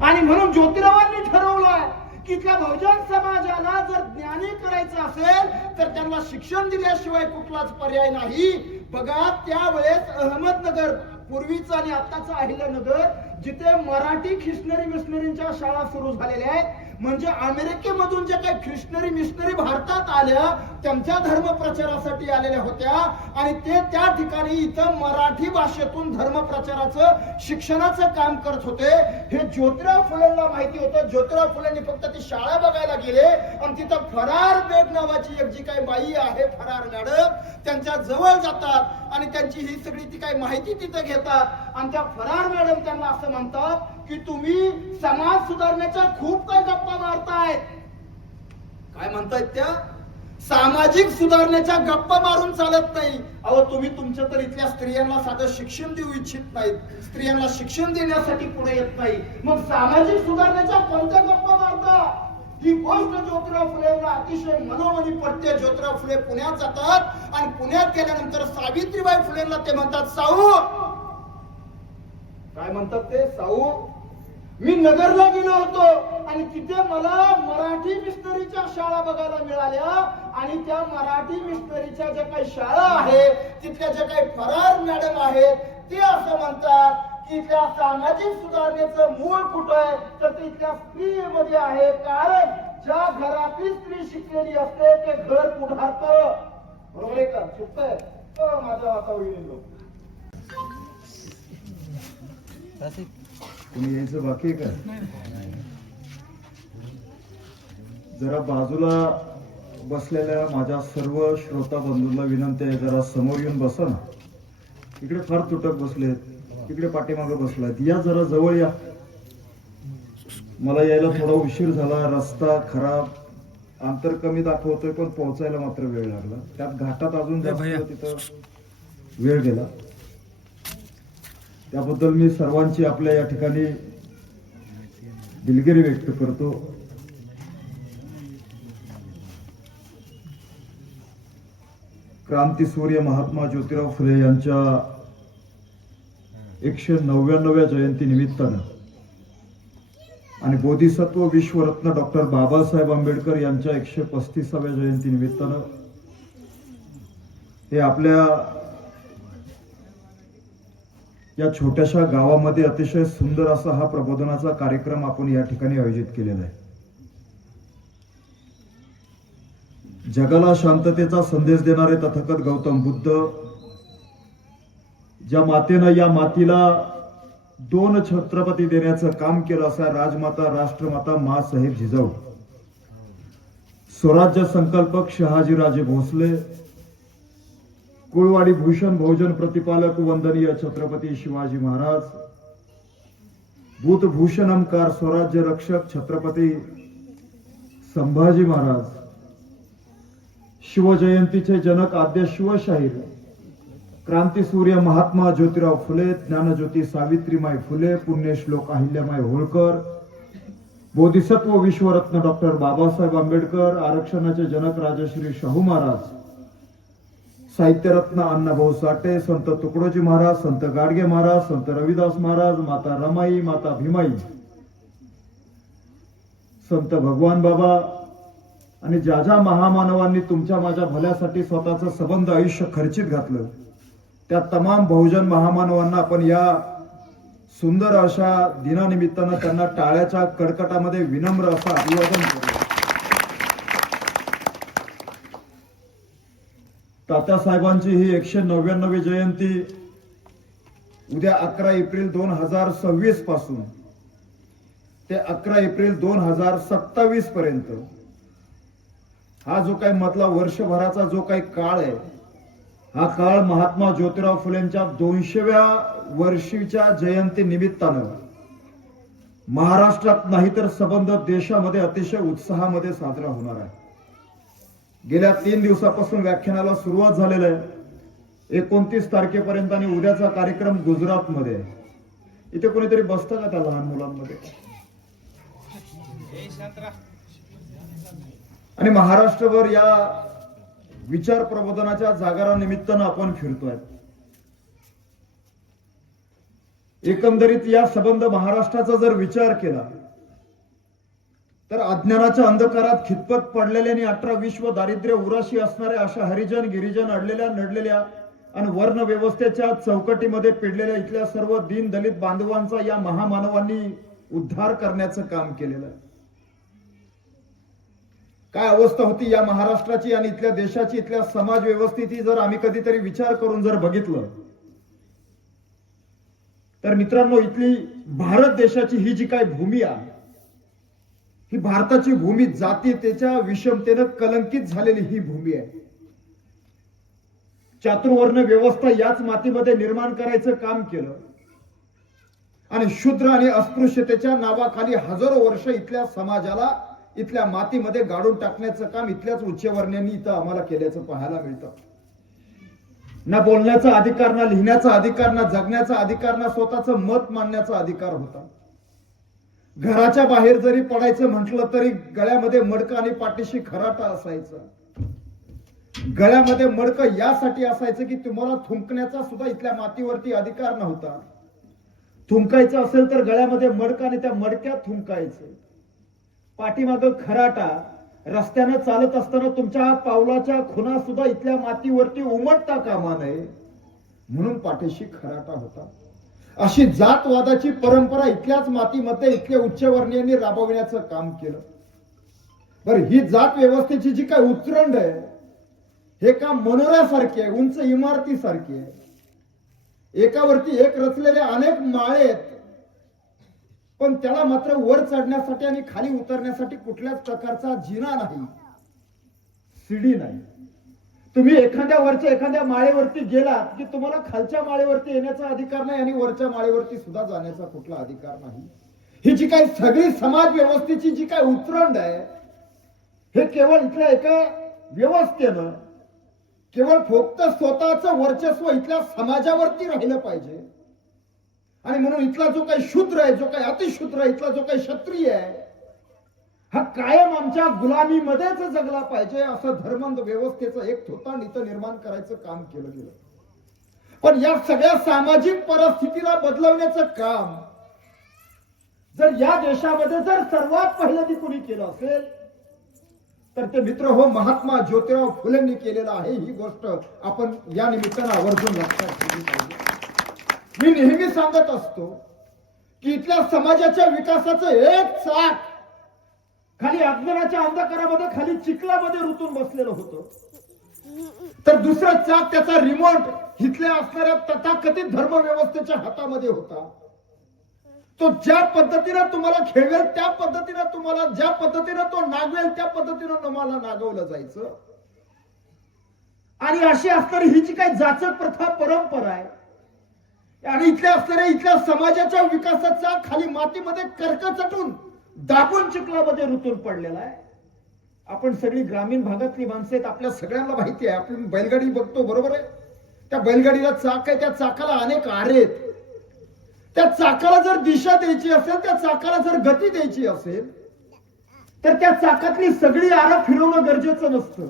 आणि म्हणून ज्योतिरावांनी ठरवलंय की त्या बहुजन समाजाला जर ज्ञानी करायचं असेल तर त्यांना शिक्षण दिल्याशिवाय कुठलाच पर्याय नाही. बघा त्यावेळेस अहमदनगर पूर्वीचं आणि आत्ताचं अहिल्यानगर जिथे मराठी ख्रिश्चनरी मिशनरींच्या शाळा सुरू झालेल्या आहेत, म्हणजे अमेरिकेमधून जे काही ख्रिश्चनरी मिशनरी भारतात आल्या त्यांच्या धर्म प्रचारासाठी आलेल्या होत्या आणि ते त्या ठिकाणी इथं मराठी भाषेतून धर्म प्रचाराचं शिक्षणाचं काम करत होते. हे ज्योतिराव फुलेंना माहिती होतं. ज्योतिराव फुलेंनी फक्त ती शाळा बघायला गेले आणि तिथं फरार बेग नावाची एक जी काही बाई आहे, फरार मॅडम, त्यांच्या जवळ जातात आणि त्यांची ही सगळी ती काही माहिती तिथं घेतात. आणि त्या फरार मॅडम त्यांना असं म्हणतात की तुम्ही समाज सुधारण्याच्या खूप काही गप्पा मारतायत. काय म्हणतायत त्या? सामाजिक सुधारण्याच्या गप्पा मारून चालत नाही. अहो तुम्ही तुमच्या तर इथल्या स्त्रियांना साधं शिक्षण देऊ इच्छित नाहीत, स्त्रियांना शिक्षण देण्यासाठी पुढे येत नाही, मग सामाजिक सुधारण्याच्या कोणत्या गप्पा मारता? ही गोष्ट ज्योतिराव फुलेंना अतिशय मनोमनी पटते. ज्योतिराव फुले पुण्यात जातात आणि पुण्यात गेल्यानंतर सावित्रीबाई फुलेंना ते म्हणतात, साऊ काय म्हणतात ते, साऊ मी नगरला गेलो होतो आणि तिथे मला मराठी मिशनरीच्या शाळा बघायला मिळाल्या आणि त्या मराठी मिशनरीच्या ज्या काही शाळा आहेत तिथल्या ज्या काही फरार मॅडम आहेत ते असं म्हणतात की त्या सामाजिक सुधारणेचं मूळ कुठं आहे तर ते इथल्या स्त्रीमध्ये आहे. कारण ज्या घरातील स्त्री शिकलेली असते ते घर पुढारतं. बरोबर आहे का? चुकतंय माझ्या वातावरणात तुम्ही यायचं बाकी आहे का? जरा बाजूला बसलेल्या माझ्या सर्व श्रोता बंधूंना विनंती आहे, जरा समोर येऊन बसा ना. इकडे फार तुटक बसलेत, इकडे पाठीमागे बसलात, या जरा जवळ या. मला यायला थोडा उशीर झाला, रस्ता खराब, अंतर कमी दाखवतोय पण पोहोचायला मात्र वेळ लागला. त्यात घाटात अजून जास्त तिथं वेळ गेला. त्याबद्दल मी सर्वांची आपल्या या ठिकाणी दिलगिरी व्यक्त करतो. क्रांतीसूर्य महात्मा ज्योतिराव फुले यांच्या 199व्या जयंती निमित्तानं आणि बोधिसत्व विश्वरत्न डॉक्टर बाबासाहेब आंबेडकर यांच्या 135व्या जयंती निमित्तानं हे आपल्या या छोट्याशा गावामध्ये अतिशय सुंदर असा हा प्रबोधनाचा कार्यक्रम आपण या ठिकाणी आयोजित केलेला आहे. जगाला शांततेचा संदेश देणारे तथागत गौतम बुद्ध, ज्या मातेनं या मातीला 2 छत्रपती देण्याचं काम केलं असा राजमाता राष्ट्रमाता माँसाहेब जिजाऊ, स्वराज्य संकल्पक शहाजीराजे भोसले, कुळवाडी भूषण बहुजन प्रतिपालक वंदनीय छत्रपती शिवाजी महाराज, भूतभूषणमकार स्वराज्य रक्षक छत्रपती संभाजी महाराज, शिवजयंतीचे जनक आद्य शिवशाहीर क्रांतीसूर्य महात्मा ज्योतिराव फुले, ज्ञानज्योती सावित्रीमाई फुले, पुण्यश्लोक अहिल्यामाई होळकर, बोधिसत्व विश्वरत्न डॉक्टर बाबासाहेब आंबेडकर, आरक्षणाचे जनक राजश्री शाहू महाराज, साहित्यरत्न अण्णाभाऊ साठे, संत तुकडोजी महाराज, संत गाडगे महाराज, संत रविदास महाराज, माता रमाई, माता भीमाई, संत भगवान बाबा आणि ज्या ज्या महामानवांनी तुमच्या माझ्या भल्यासाठी स्वतःचं सबंध आयुष्य खर्चीत घातलं त्या तमाम बहुजन महामानवांना आपण या सुंदर अशा दिनानिमित्तानं त्यांना टाळ्याच्या कडकटामध्ये विनम्र असं अभिवादन करतो. तात्यासाहेबांची ही 199वी जयंती उद्या 11 एप्रिल 2026 पासून ते 11 एप्रिल 2027 पर्यंत हा जो काही मधला वर्षभराचा जो काही काळ आहे हा काळ महात्मा ज्योतिराव फुलेंच्या 200व्या वर्षीच्या जयंती निमित्तानं महाराष्ट्रात नाही तर सबंध देशामध्ये अतिशय उत्साहामध्ये साजरा होणार आहे. गेल्या 3 दिवसापासून व्याख्यानाला सुरुवात झालेलं आहे. 29 तारखेपर्यंत आणि उद्याचा कार्यक्रम गुजरातमध्ये आहे. इथे कोणीतरी बसतं का त्या लहान मुलांमध्ये? आणि महाराष्ट्रभर या विचार प्रबोधनाच्या जागरानिमित्तानं आपण फिरतोय. एकंदरीत या संबंध महाराष्ट्राचा जर विचार केला तर अज्ञानाच्या अंधकारात खितपत पडलेल्या आणि 18-20 दारिद्र्य उराशी असणाऱ्या अशा हरिजन गिरिजन अडलेल्या नडलेल्या आणि वर्ण व्यवस्थेच्या चौकटीमध्ये पिडलेल्या इथल्या सर्व दीन दलित बांधवांचा या महामानवांनी उद्धार करण्याचं काम केलेलं आहे. काय अवस्था होती या महाराष्ट्राची आणि इथल्या देशाची, इथल्या समाज व्यवस्थेची जर आम्ही कधीतरी विचार करून जर बघितलं तर मित्रांनो, इथली भारत देशाची ही जी काही भूमी आहे ही भारताची भूमी जातीयतेच्या विषमतेनं कलंकित झालेली ही भूमी आहे. चातुर्वर्ण व्यवस्था याच मातीमध्ये निर्माण करायचं काम केलं आणि शूद्र आणि अस्पृश्यतेच्या नावाखाली हजारो वर्ष इथल्या समाजाला इथल्या मातीमध्ये गाडून टाकण्याचं काम इथल्याच उच्चवर्णीयांनी इथं आम्हाला केल्याचं पाहायला मिळतं. ना बोलण्याचा अधिकार, ना लिहिण्याचा अधिकार, ना जगण्याचा अधिकार, ना स्वतःचं मत मांडण्याचा अधिकार होता. घराच्या बाहेर जरी पडायचं म्हटलं तरी गळ्यामध्ये मडकं आणि पाठीशी खराटा असायचा. गळ्यामध्ये मडकं यासाठी असायचं की तुम्हाला थुंकण्याचा सुद्धा इथल्या मातीवरती अधिकार नव्हता. थुंकायचं असेल तर गळ्यामध्ये मडकं आणि त्या मडक्यात थुंकायचं. पाठीमागं खराटा, रस्त्यानं चालत असताना तुमच्या पावलाच्या खुणा सुद्धा इथल्या मातीवरती उमटता कामा नये म्हणून पाठीशी खराटा होता. अशी जातवादाची परंपरा इथल्याच मातीमध्ये इथल्या उच्चवर्णीयांनी राबविण्याचं काम केलं. बरं, ही जात व्यवस्थेची जी काय उतरंड आहे हे काम मनोऱ्यासारखी आहे, उंच इमारतीसारखी आहे. एकावरती एक रचलेले अनेक माळे आहेत, पण त्याला मात्र वर चढण्यासाठी आणि खाली उतरण्यासाठी कुठल्याच प्रकारचा जिना नाही, सीडी नाही. तुम्ही एखाद्या माळेवरती गेलात की तुम्हाला खालच्या माळेवरती येण्याचा अधिकार नाही आणि वरच्या माळेवरती सुद्धा जाण्याचा कुठला अधिकार नाही. ही जी काही सगळी समाज व्यवस्थेची जी काही उतरंड आहे हे केवळ इथल्या एका व्यवस्थेनं केवळ फक्त स्वतःचं वर्चस्व इथल्या समाजावरती राहिलं पाहिजे. आणि म्हणून इथला जो काही शूद्र आहे, जो काही अतिशूद्र आहे, इथला जो काही क्षत्रिय आहे हा कायम आमच्या गुलामीमध्येच जगला पाहिजे असं धर्मांध व्यवस्थेचं एक थोतांड इथं निर्माण करायचं काम केलं गेलं. पण या सगळ्या सामाजिक परिस्थितीला बदलवण्याचं काम जर या देशामध्ये जर सर्वात पहिल्यांदा कोणी केलं असेल तर ते मित्र हो महात्मा ज्योतिराव फुलेंनी केलेलं आहे. ही गोष्ट आपण या निमित्तानं आवर्जून लक्षात ठेवली पाहिजे. मी नेहमी सांगत असतो की इथल्या समाजाच्या विकासाचं एक चाक खाली अज्ञानाच्या अंधकारामध्ये खाली चिखलामध्ये रुतून बसलेलं होतं, तर दुसरं चाक त्याचा रिमोट इथल्या असणाऱ्या तथाकथित धर्मव्यवस्थेच्या हातामध्ये होता. तो ज्या पद्धतीनं तुम्हाला खेळवेल त्या पद्धतीनं तुम्हाला, ज्या पद्धतीनं तो नागवेल त्या पद्धतीनं तुम्हाला नागवलं जायचं. आणि अशी असणारी ही जी काही जाचक प्रथा परंपरा आहे आणि इथल्या समाजाच्या विकासाचा खाली मातीमध्ये कर्क चटून दाबून चिखलामध्ये रुतून पडलेला आहे. आपण सगळी ग्रामीण भागातली माणसं आहेत, आपल्या सगळ्यांना माहिती आहे. आपण बैलगाडी बघतो, बरोबर आहे. त्या बैलगाडीला चाक आहे, त्या चाकाला अनेक आरे आहेत. त्या चाकाला जर दिशा द्यायची असेल, त्या चाकाला जर गती द्यायची असेल तर त्या चाकातली सगळी आरं फिरवणं गरजेचं नसतं.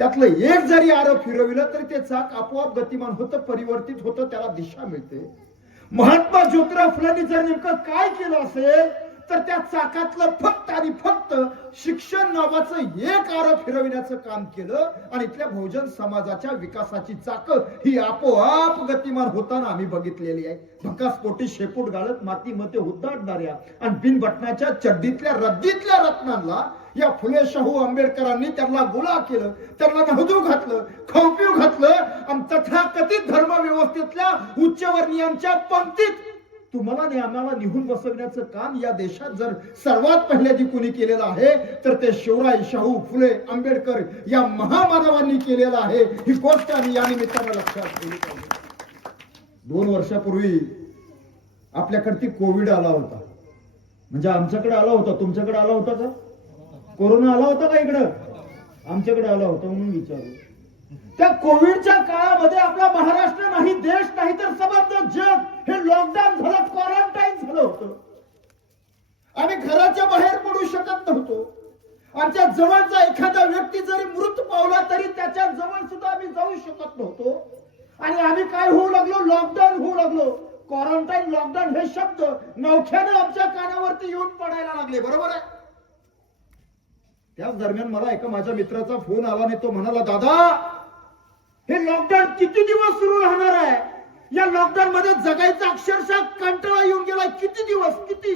त्यातलं एक जरी आरं फिरविलं तरी ते चाक आपोआप गतिमान होतं, परिवर्तित होतं, त्याला दिशा मिळते. महात्मा ज्योतिराव फुलेंनी जर नेमकं काय केलं असेल तर त्या चाकातलं फक्त आणि फक्त शिक्षण नावाचं एक आरं फिरविण्याचं काम केलं आणि इथल्या बहुजन समाजाच्या विकासाची चाकं ही आपोआप गतिमान होताना आम्ही बघितलेली आहे. भकासपोटी शेपूट गाळत मातीमध्ये उद्दाडणाऱ्या आणि बिनबटनाच्या चड्डीतल्या रद्दीतल्या रत्नांना या फुले शाहू आंबेडकरांनी त्यांना गोळा केलं, त्यांना नहदू घातलं, खवपिव घातलं आणि तथाकथित धर्मव्यवस्थेतल्या उच्चवर्णीयांच्या पंक्तीत तुम्हाला आणि आम्हाला निघून बसवण्याचं काम या देशात जर सर्वात पहिल्यांदा कोणी केलेलं आहे तर ते शिवराय शाहू फुले आंबेडकर या महामानवांनी केलेलं आहे. ही गोष्ट आम्ही या निमित्तानं लक्षात ठेवली पाहिजे. 2 वर्षापूर्वी आपल्याकडे कोविड आला होता. म्हणजे आमच्याकडे आला होता, तुमच्याकडे आला होता का? कोरोना आला होता का इकडं? आमच्याकडे आला होता म्हणून विचारू. त्या कोविडच्या काळामध्ये आपला महाराष्ट्र नाही, देश नाही तर समग्र जग हे लॉकडाऊन झालं, क्वारंटाईन झालं होतं. आम्ही घराच्या बाहेर पडू शकत नव्हतो. आमच्या जवळचा एखादा व्यक्ती जरी मृत पावला तरी त्याच्या जवळ सुद्धा आम्ही जाऊ शकत नव्हतो. आणि आम्ही काय होऊ लागलो? लॉकडाऊन होऊ लागलो. क्वारंटाईन, लॉकडाऊन हे शब्द नवख्याने आमच्या कानावरती येऊन पडायला लागले, बरोबर आहे. त्याच दरम्यान मला एका माझ्या मित्राचा फोन आला आणि तो म्हणाला, दादा हे लॉकडाऊन किती दिवस सुरू राहणार आहे? या लॉकडाऊन मध्ये जगायचा अक्षरशः कंटाळा येऊन गेला. किती दिवस? किती?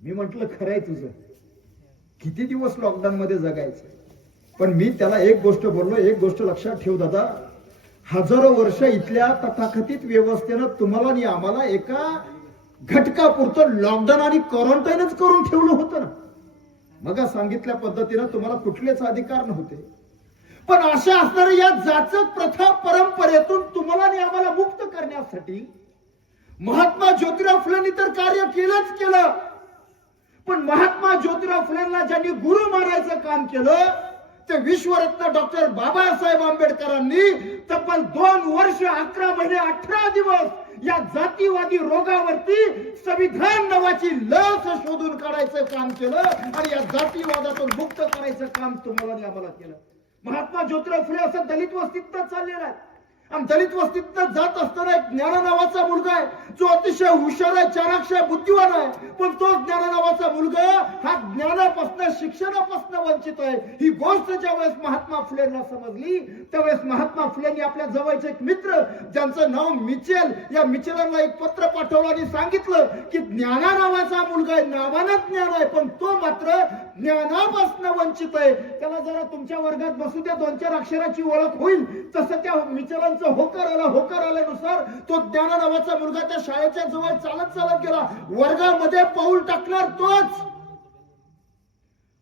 मी म्हंटल खरंय तुझं, किती दिवस लॉकडाऊन मध्ये जगायचं. पण मी त्याला एक गोष्ट बोललो, एक गोष्ट लक्षात ठेव दादा, हजारो वर्ष इथल्या तथाकथित व्यवस्थेनं तुम्हाला आणि आम्हाला एका घटकापुरतं लॉकडाऊन आणि क्वारंटाईनच करून ठेवलं होतं ना. मग सांगितल्या पद्धतीनं तुम्हाला कुठलेच अधिकार नव्हते. पण अशा असणाऱ्या या जाचक प्रथा परंपरेतून तुम्हाला आणि आम्हाला मुक्त करण्यासाठी महात्मा ज्योतिराव फुलेंनी तर कार्य केलंच केलं. पण महात्मा ज्योतिराव फुलेंना ज्यांनी गुरु मानायचं काम केलं ते विश्वरत्न डॉक्टर बाबासाहेब आंबेडकरांनी तब्बल 2 वर्ष 11 महिने 18 दिवस या जातीवादी रोगावरती संविधान नावाची लस शोधून काढायचं काम केलं आणि या जातीवादातून मुक्त करायचं काम तुम्हाला आणि आम्हाला केलं. महात्मा ज्योतिराव फुले असं दलित वस्तीतनं चाललेला आहे. आणि दलित वस्तीतनं जात असताना एक ज्ञाना नावाचा मुलगा आहे, जो अतिशय हुशार आहे, चाणाक्ष आहे, बुद्धिवान आहे. पण तो ज्ञाना नावाचा मुलगा हा ज्ञानापासून शिक्षणापासून वंचित आहे. ही गोष्ट ज्यावेळेस महात्मा फुलेंना समजली त्यावेळेस महात्मा फुलेंनी आपल्या जवळचे एक मित्र ज्यांचं नाव मिचेल, या मिचेलांना एक पत्र पाठवलं आणि सांगितलं की ज्ञाना नावाचा मुलगा आहे, नावानं ज्ञान आहे, पण तो मात्र ज्ञानापासून वंचित आहे. त्याला जरा तुमच्या वर्गात बसू द्या, 2-4 अक्षराची ओळख होईल. तसं त्या मिचेलांचं होकार आल्यानुसार तो ज्ञाना नावाचा मुलगा त्या शाळेच्या जवळ चालत गेला. वर्गामध्ये पाऊल टाकणार तोच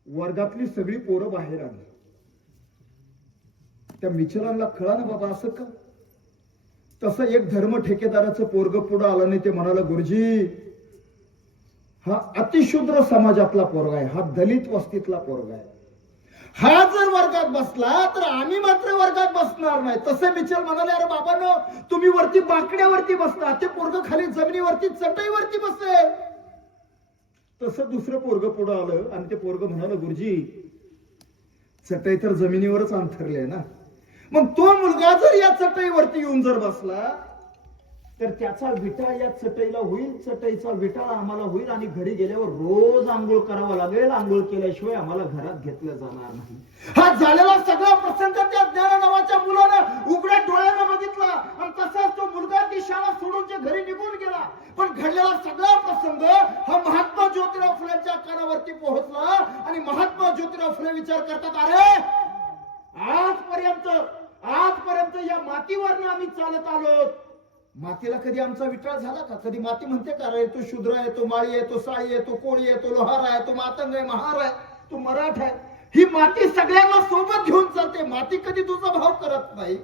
वर्गातली सगळी पोरं बाहेर आली. त्या मिचेलांना कळालं बाबा असं का. तसं एक धर्म ठेकेदाराचं पोरग पुढं आलं नाही. ते म्हणाला, गुरुजी हा अतिशूद्र समाजातला पोरगा आहे, हा दलित वस्तीतला पोरगा आहे. हा जर वर्गात बसला तर आम्ही मात्र वर्गात बसणार नाही. तसे मिचेल म्हणाले, अरे बाबांनो, तुम्ही वरती बाकड्यावरती बसता, ते पोरग खाली जमिनीवरती चटईवरती बसेल. तसं दुसरं पोरग पुढं आलं आणि ते पोरग म्हणाल, गुरुजी चटई तर जमिनीवरच अंथरले ना. मग तो मुलगा जर या चटईवरती येऊन जर बसला तर त्याचा विटा या चटईला होईल, चटईचा विटा आम्हाला होईल आणि घरी गेल्यावर रोज आंघोळ करावं लागेल. आंघोळ केल्याशिवाय आम्हाला घरात घेतलं जाणार नाही. हा झालेला सगळा प्रसंग त्या ज्ञाना नावाच्या मुलानं उघड्या डोळ्यानं बघितला आणि तसाच तो मुलगा ती शाळा सोडून जे घरी निघून गेला. पण घडलेला सगळा प्रसंग हा महात्मा ज्योतिराव फुलेंच्या कानावरती पोहोचला आणि महात्मा ज्योतिराव फुले विचार करतात, अरे आजपर्यंत या मातीवरनं आम्ही चालत आलो. मातीला कधी आमचा विचार झाला का? कधी माती म्हणते का रे तो शूद्र आहे, तो माळी आहे, तो साळी आहे, तो कोळी आहे, तो लोहार आहे, तो मातंग आहे, महार आहे, तो मराठा आहे. ही माती सगळ्यांना सोबत घेऊन चालते. माती कधी तुझा भाव करत नाही.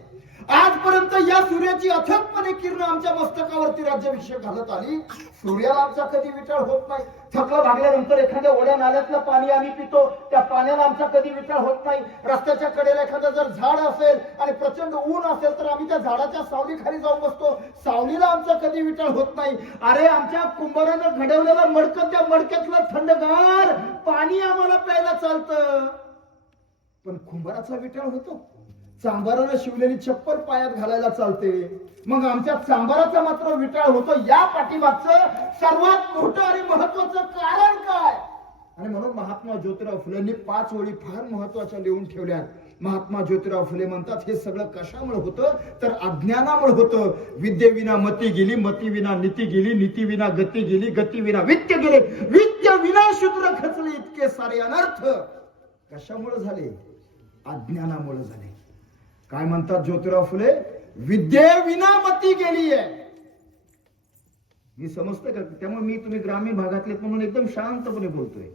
आजपर्यंत या सूर्याची अथकपणे किरण आमच्या मस्तकावरती राज्याभिषेक घालत आली. सूर्याला आमचा कधी विचार होत नाही. थकलं भागल्यानंतर एखाद्या ओढ्या नाल्यातलं पाणी आम्ही पितो, त्या पाण्याला आमचा कधी विचार होत नाही. रस्त्याच्या कडेला एखादं जर झाड असेल आणि प्रचंड ऊन असेल तर आम्ही त्या झाडाच्या सावलीखाली जाऊन बसतो. सावलीला आमचा कधी विचार होत नाही. अरे आमच्या कुंभारानं घडवलेलं मडकं, त्या मडक्यातलं थंडगार पाणी आम्हाला प्यायला चालतं. पण कुंभाराचा विचार होतो. चांभारानं शिवलेली चप्पल पायात घालायला चालते. मग आमच्या चांभाराचा मात्र विटाळ होतो. या पाठीमागचं सर्वात मोठं आणि महत्वाचं कारण काय? आणि म्हणून महात्मा ज्योतिराव फुलेंनी 5 ओळी फार महत्वाच्या लिहून ठेवल्या. महात्मा ज्योतिराव फुले म्हणतात, हे सगळं कशामुळे होतं तर अज्ञानामुळे होतं. विद्येविना मती गेली, मतीविना नीती गेली, नीतीविना गती गेली, गतीविना वित्त गेले, वित्त विना शूद्र खचले. इतके सारे अनर्थ कशामुळे झाले? अज्ञानामुळे झाले. काय म्हणतात ज्योतिराव फुले? विद्येविना मती गेली आहे. मी समजतं का? त्यामुळे मी तुम्ही ग्रामीण भागातले म्हणून एकदम शांतपणे बोलतोय.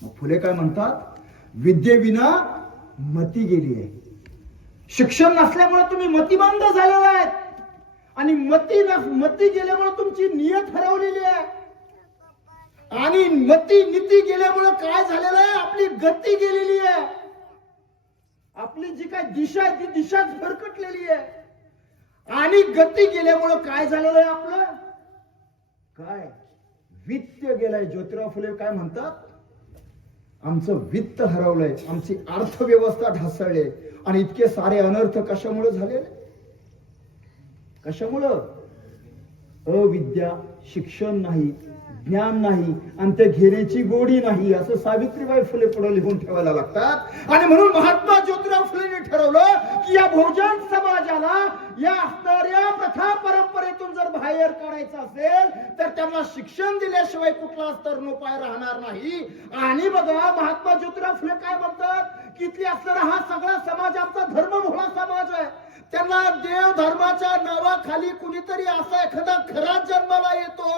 मग फुले काय म्हणतात? विद्येविना मती गेली आहे. शिक्षण नसल्यामुळे तुम्ही मतिमंद झालेला आहेत आणि मती गेल्यामुळे तुमची नियत हरवलेली आहे. आणि नीती गेल्यामुळे काय झालेलं आहे? आपली गती गेलेली आहे. आपली जी काय दिशा आहे ती दिशाच भरकटलेली आहे. आणि गती गेल्यामुळे काय झालेलं आहे? आपलं काय? वित्त गेलंय. ज्योतिराव फुले काय म्हणतात? आमचं वित्त हरवलंय, आमची अर्थव्यवस्था ढासळली. आणि इतके सारे अनर्थ कशामुळे झालेले? कशामुळं? अविद्या, शिक्षण नाही, ज्ञान नाही आणि त्या घेण्याची गोडी नाही, असं सावित्रीबाई फुले पुढे लिहून ठेवायला लागतात. आणि म्हणून महात्मा ज्योतिराव फुलेंनी ठरवलं की या बहुजन समाजाला या असणाऱ्या प्रथा परंपरेतून जर बाहेर काढायचं असेल तर त्यांना शिक्षण दिल्याशिवाय कुठलाच तरुणोपाय राहणार नाही. आणि बघा महात्मा ज्योतिराव फुले काय म्हणतात की इथली असणारा हा सगळा समाज आमचा धर्मभोळा समाज आहे. त्यांना देव धर्माच्या नावाखाली कुणीतरी असा एखादा खरात जन्माला येतो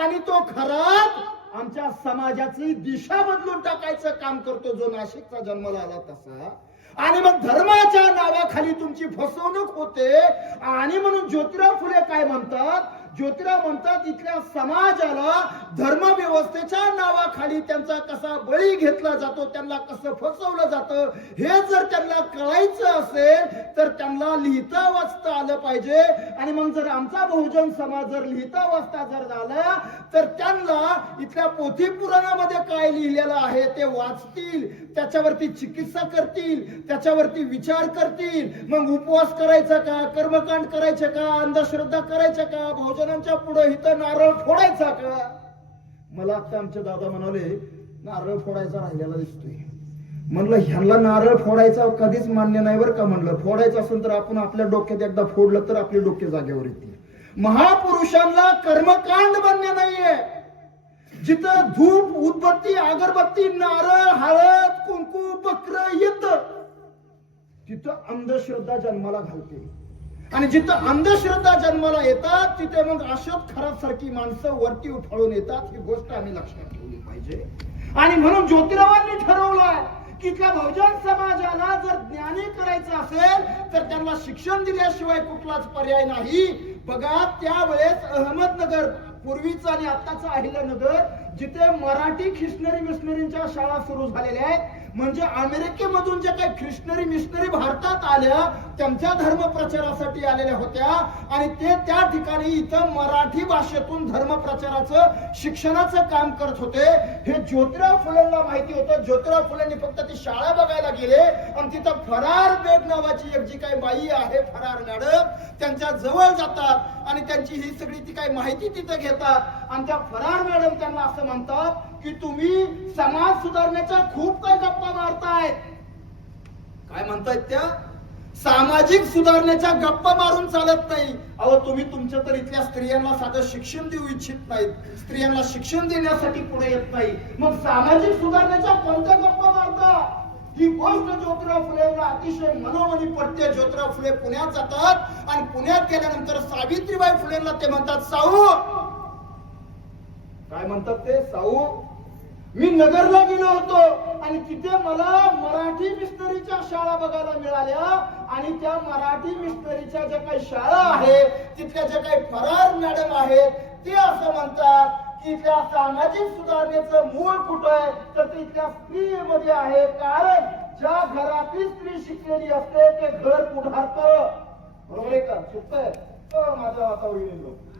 आणि तो खरात आमच्या समाजाची दिशा बदलून टाकायचं काम करतो, जो नाशिकचा जन्माला आला तसा. आणि मग धर्माच्या नावाखाली तुमची फसवणूक होते. आणि म्हणून ज्योतिराव फुले काय म्हणतात? ज्योतिराव म्हणतात इथल्या समाजाला धर्मव्यवस्थेच्या नावाखाली त्यांचा कसा बळी घेतला जातो, त्यांना कसं फसवलं जातं हे जर त्यांना कळायचं असेल तर त्यांना लिहिता वाचता आलं पाहिजे. आणि मग जर आमचा बहुजन समाज जर लिहिता वाचता जर झाला तर त्यांना इथल्या पोथी पुराणामध्ये काय लिहिलेलं आहे ते वाचतील, त्याच्यावरती चिकित्सा करतील, त्याच्यावरती विचार करतील. मग उपवास करायचा का, कर्मकांड करायचे का, अंधश्रद्धा करायच्या का, बहुजनांच्या पुढे इथं नारळ फोडायचा का. मला आता आमचे दादा म्हणाले नारळ फोडायचा राहिलेला दिसतोय. म्हणलं ह्यांना नारळ फोडायचा कधीच मान्य नाही बरं का. म्हणलं फोडायचं असेल तर आपण आपल्या डोक्यात एकदा फोडलं तर आपले डोके जागेवर येतील. महापुरुषांना कर्मकांड बनणे नाहीये. जिथं धूप उदबत्ती अगरबत्ती नारळ हळद कुंकू बकर येतं तिथं अंधश्रद्धा जन्माला घालते. आणि जिथं अंधश्रद्धा जन्माला येतात तिथे मग अशोक खराब सारखी माणसं वरती उफाळून येतात. ही गोष्ट आम्ही लक्षात ठेवली पाहिजे. आणि म्हणून ज्योतिरावांनी ठरवलंय की त्या बहुजन समाजाला जर ज्ञानी करायचं असेल तर त्यांना शिक्षण दिल्याशिवाय कुठलाच पर्याय नाही. बघा त्यावेळेस अहमदनगर पूर्वीचं आणि आत्ताचं अहिल्यानगर जिथे मराठी ख्रिश्चनरी मिशनरींच्या शाळा सुरू झालेल्या आहेत, म्हणजे अमेरिकेमधून जे काही ख्रिश्चनरी मिशनरी भारतात आल्या त्यांच्या धर्म प्रचारासाठी आलेल्या होत्या आणि ते त्या ठिकाणी इथं मराठी भाषेतून धर्म प्रचाराचं शिक्षणाचं काम करत होते. हे ज्योतिराव फुलेंना माहिती होतं. ज्योतिराव फुलेंनी फक्त ती शाळा बघायला गेले आणि तिथं फरार बेग नावाची एक जी काही बाई आहे फरार मॅडम त्यांच्या जवळ जातात आणि त्यांची ही सगळी ती काही माहिती तिथं घेतात. आणि त्या फरार मॅडम त्यांना असं म्हणतात की तुम्ही समाज सुधारण्याच्या खूप काही गप्पा मारतायत. काय म्हणतायत त्या? सामाजिक सुधारण्याच्या गप्पा मारून चालत नाही. अहो तुम्ही तुमच्या तर इथल्या स्त्रियांना साधं शिक्षण देऊ इच्छित नाहीत, स्त्रियांना शिक्षण देण्यासाठी पुढे येत नाही, मग सामाजिक सुधारण्याच्या कोणत्या गप्पा मारता? ही गोष्ट ज्योतिराव फुलेंना अतिशय मनोमनी पडते. ज्योतिराव फुले पुण्यात जातात आणि पुण्यात गेल्यानंतर सावित्रीबाई फुलेंना ते म्हणतात साऊ. काय म्हणतात ते? साऊ मी नगरला गेलो होतो आणि तिथे मला मराठी मिशनरीच्या शाळा बघायला मिळाल्या आणि त्या मराठी मिशनरीच्या ज्या काही शाळा आहेत तिथल्या ज्या काही फरार मॅडम आहेत ते असं म्हणतात की त्या सामाजिक सुधारणेचं मूळ कुठं आहे तर ते इथल्या स्त्रीमध्ये आहे. कारण ज्या घरातली स्त्री शिकलेली असते ते घर पुढारतं. बरोबर आहे का? चुकतंय माझ्या वातावरण लोक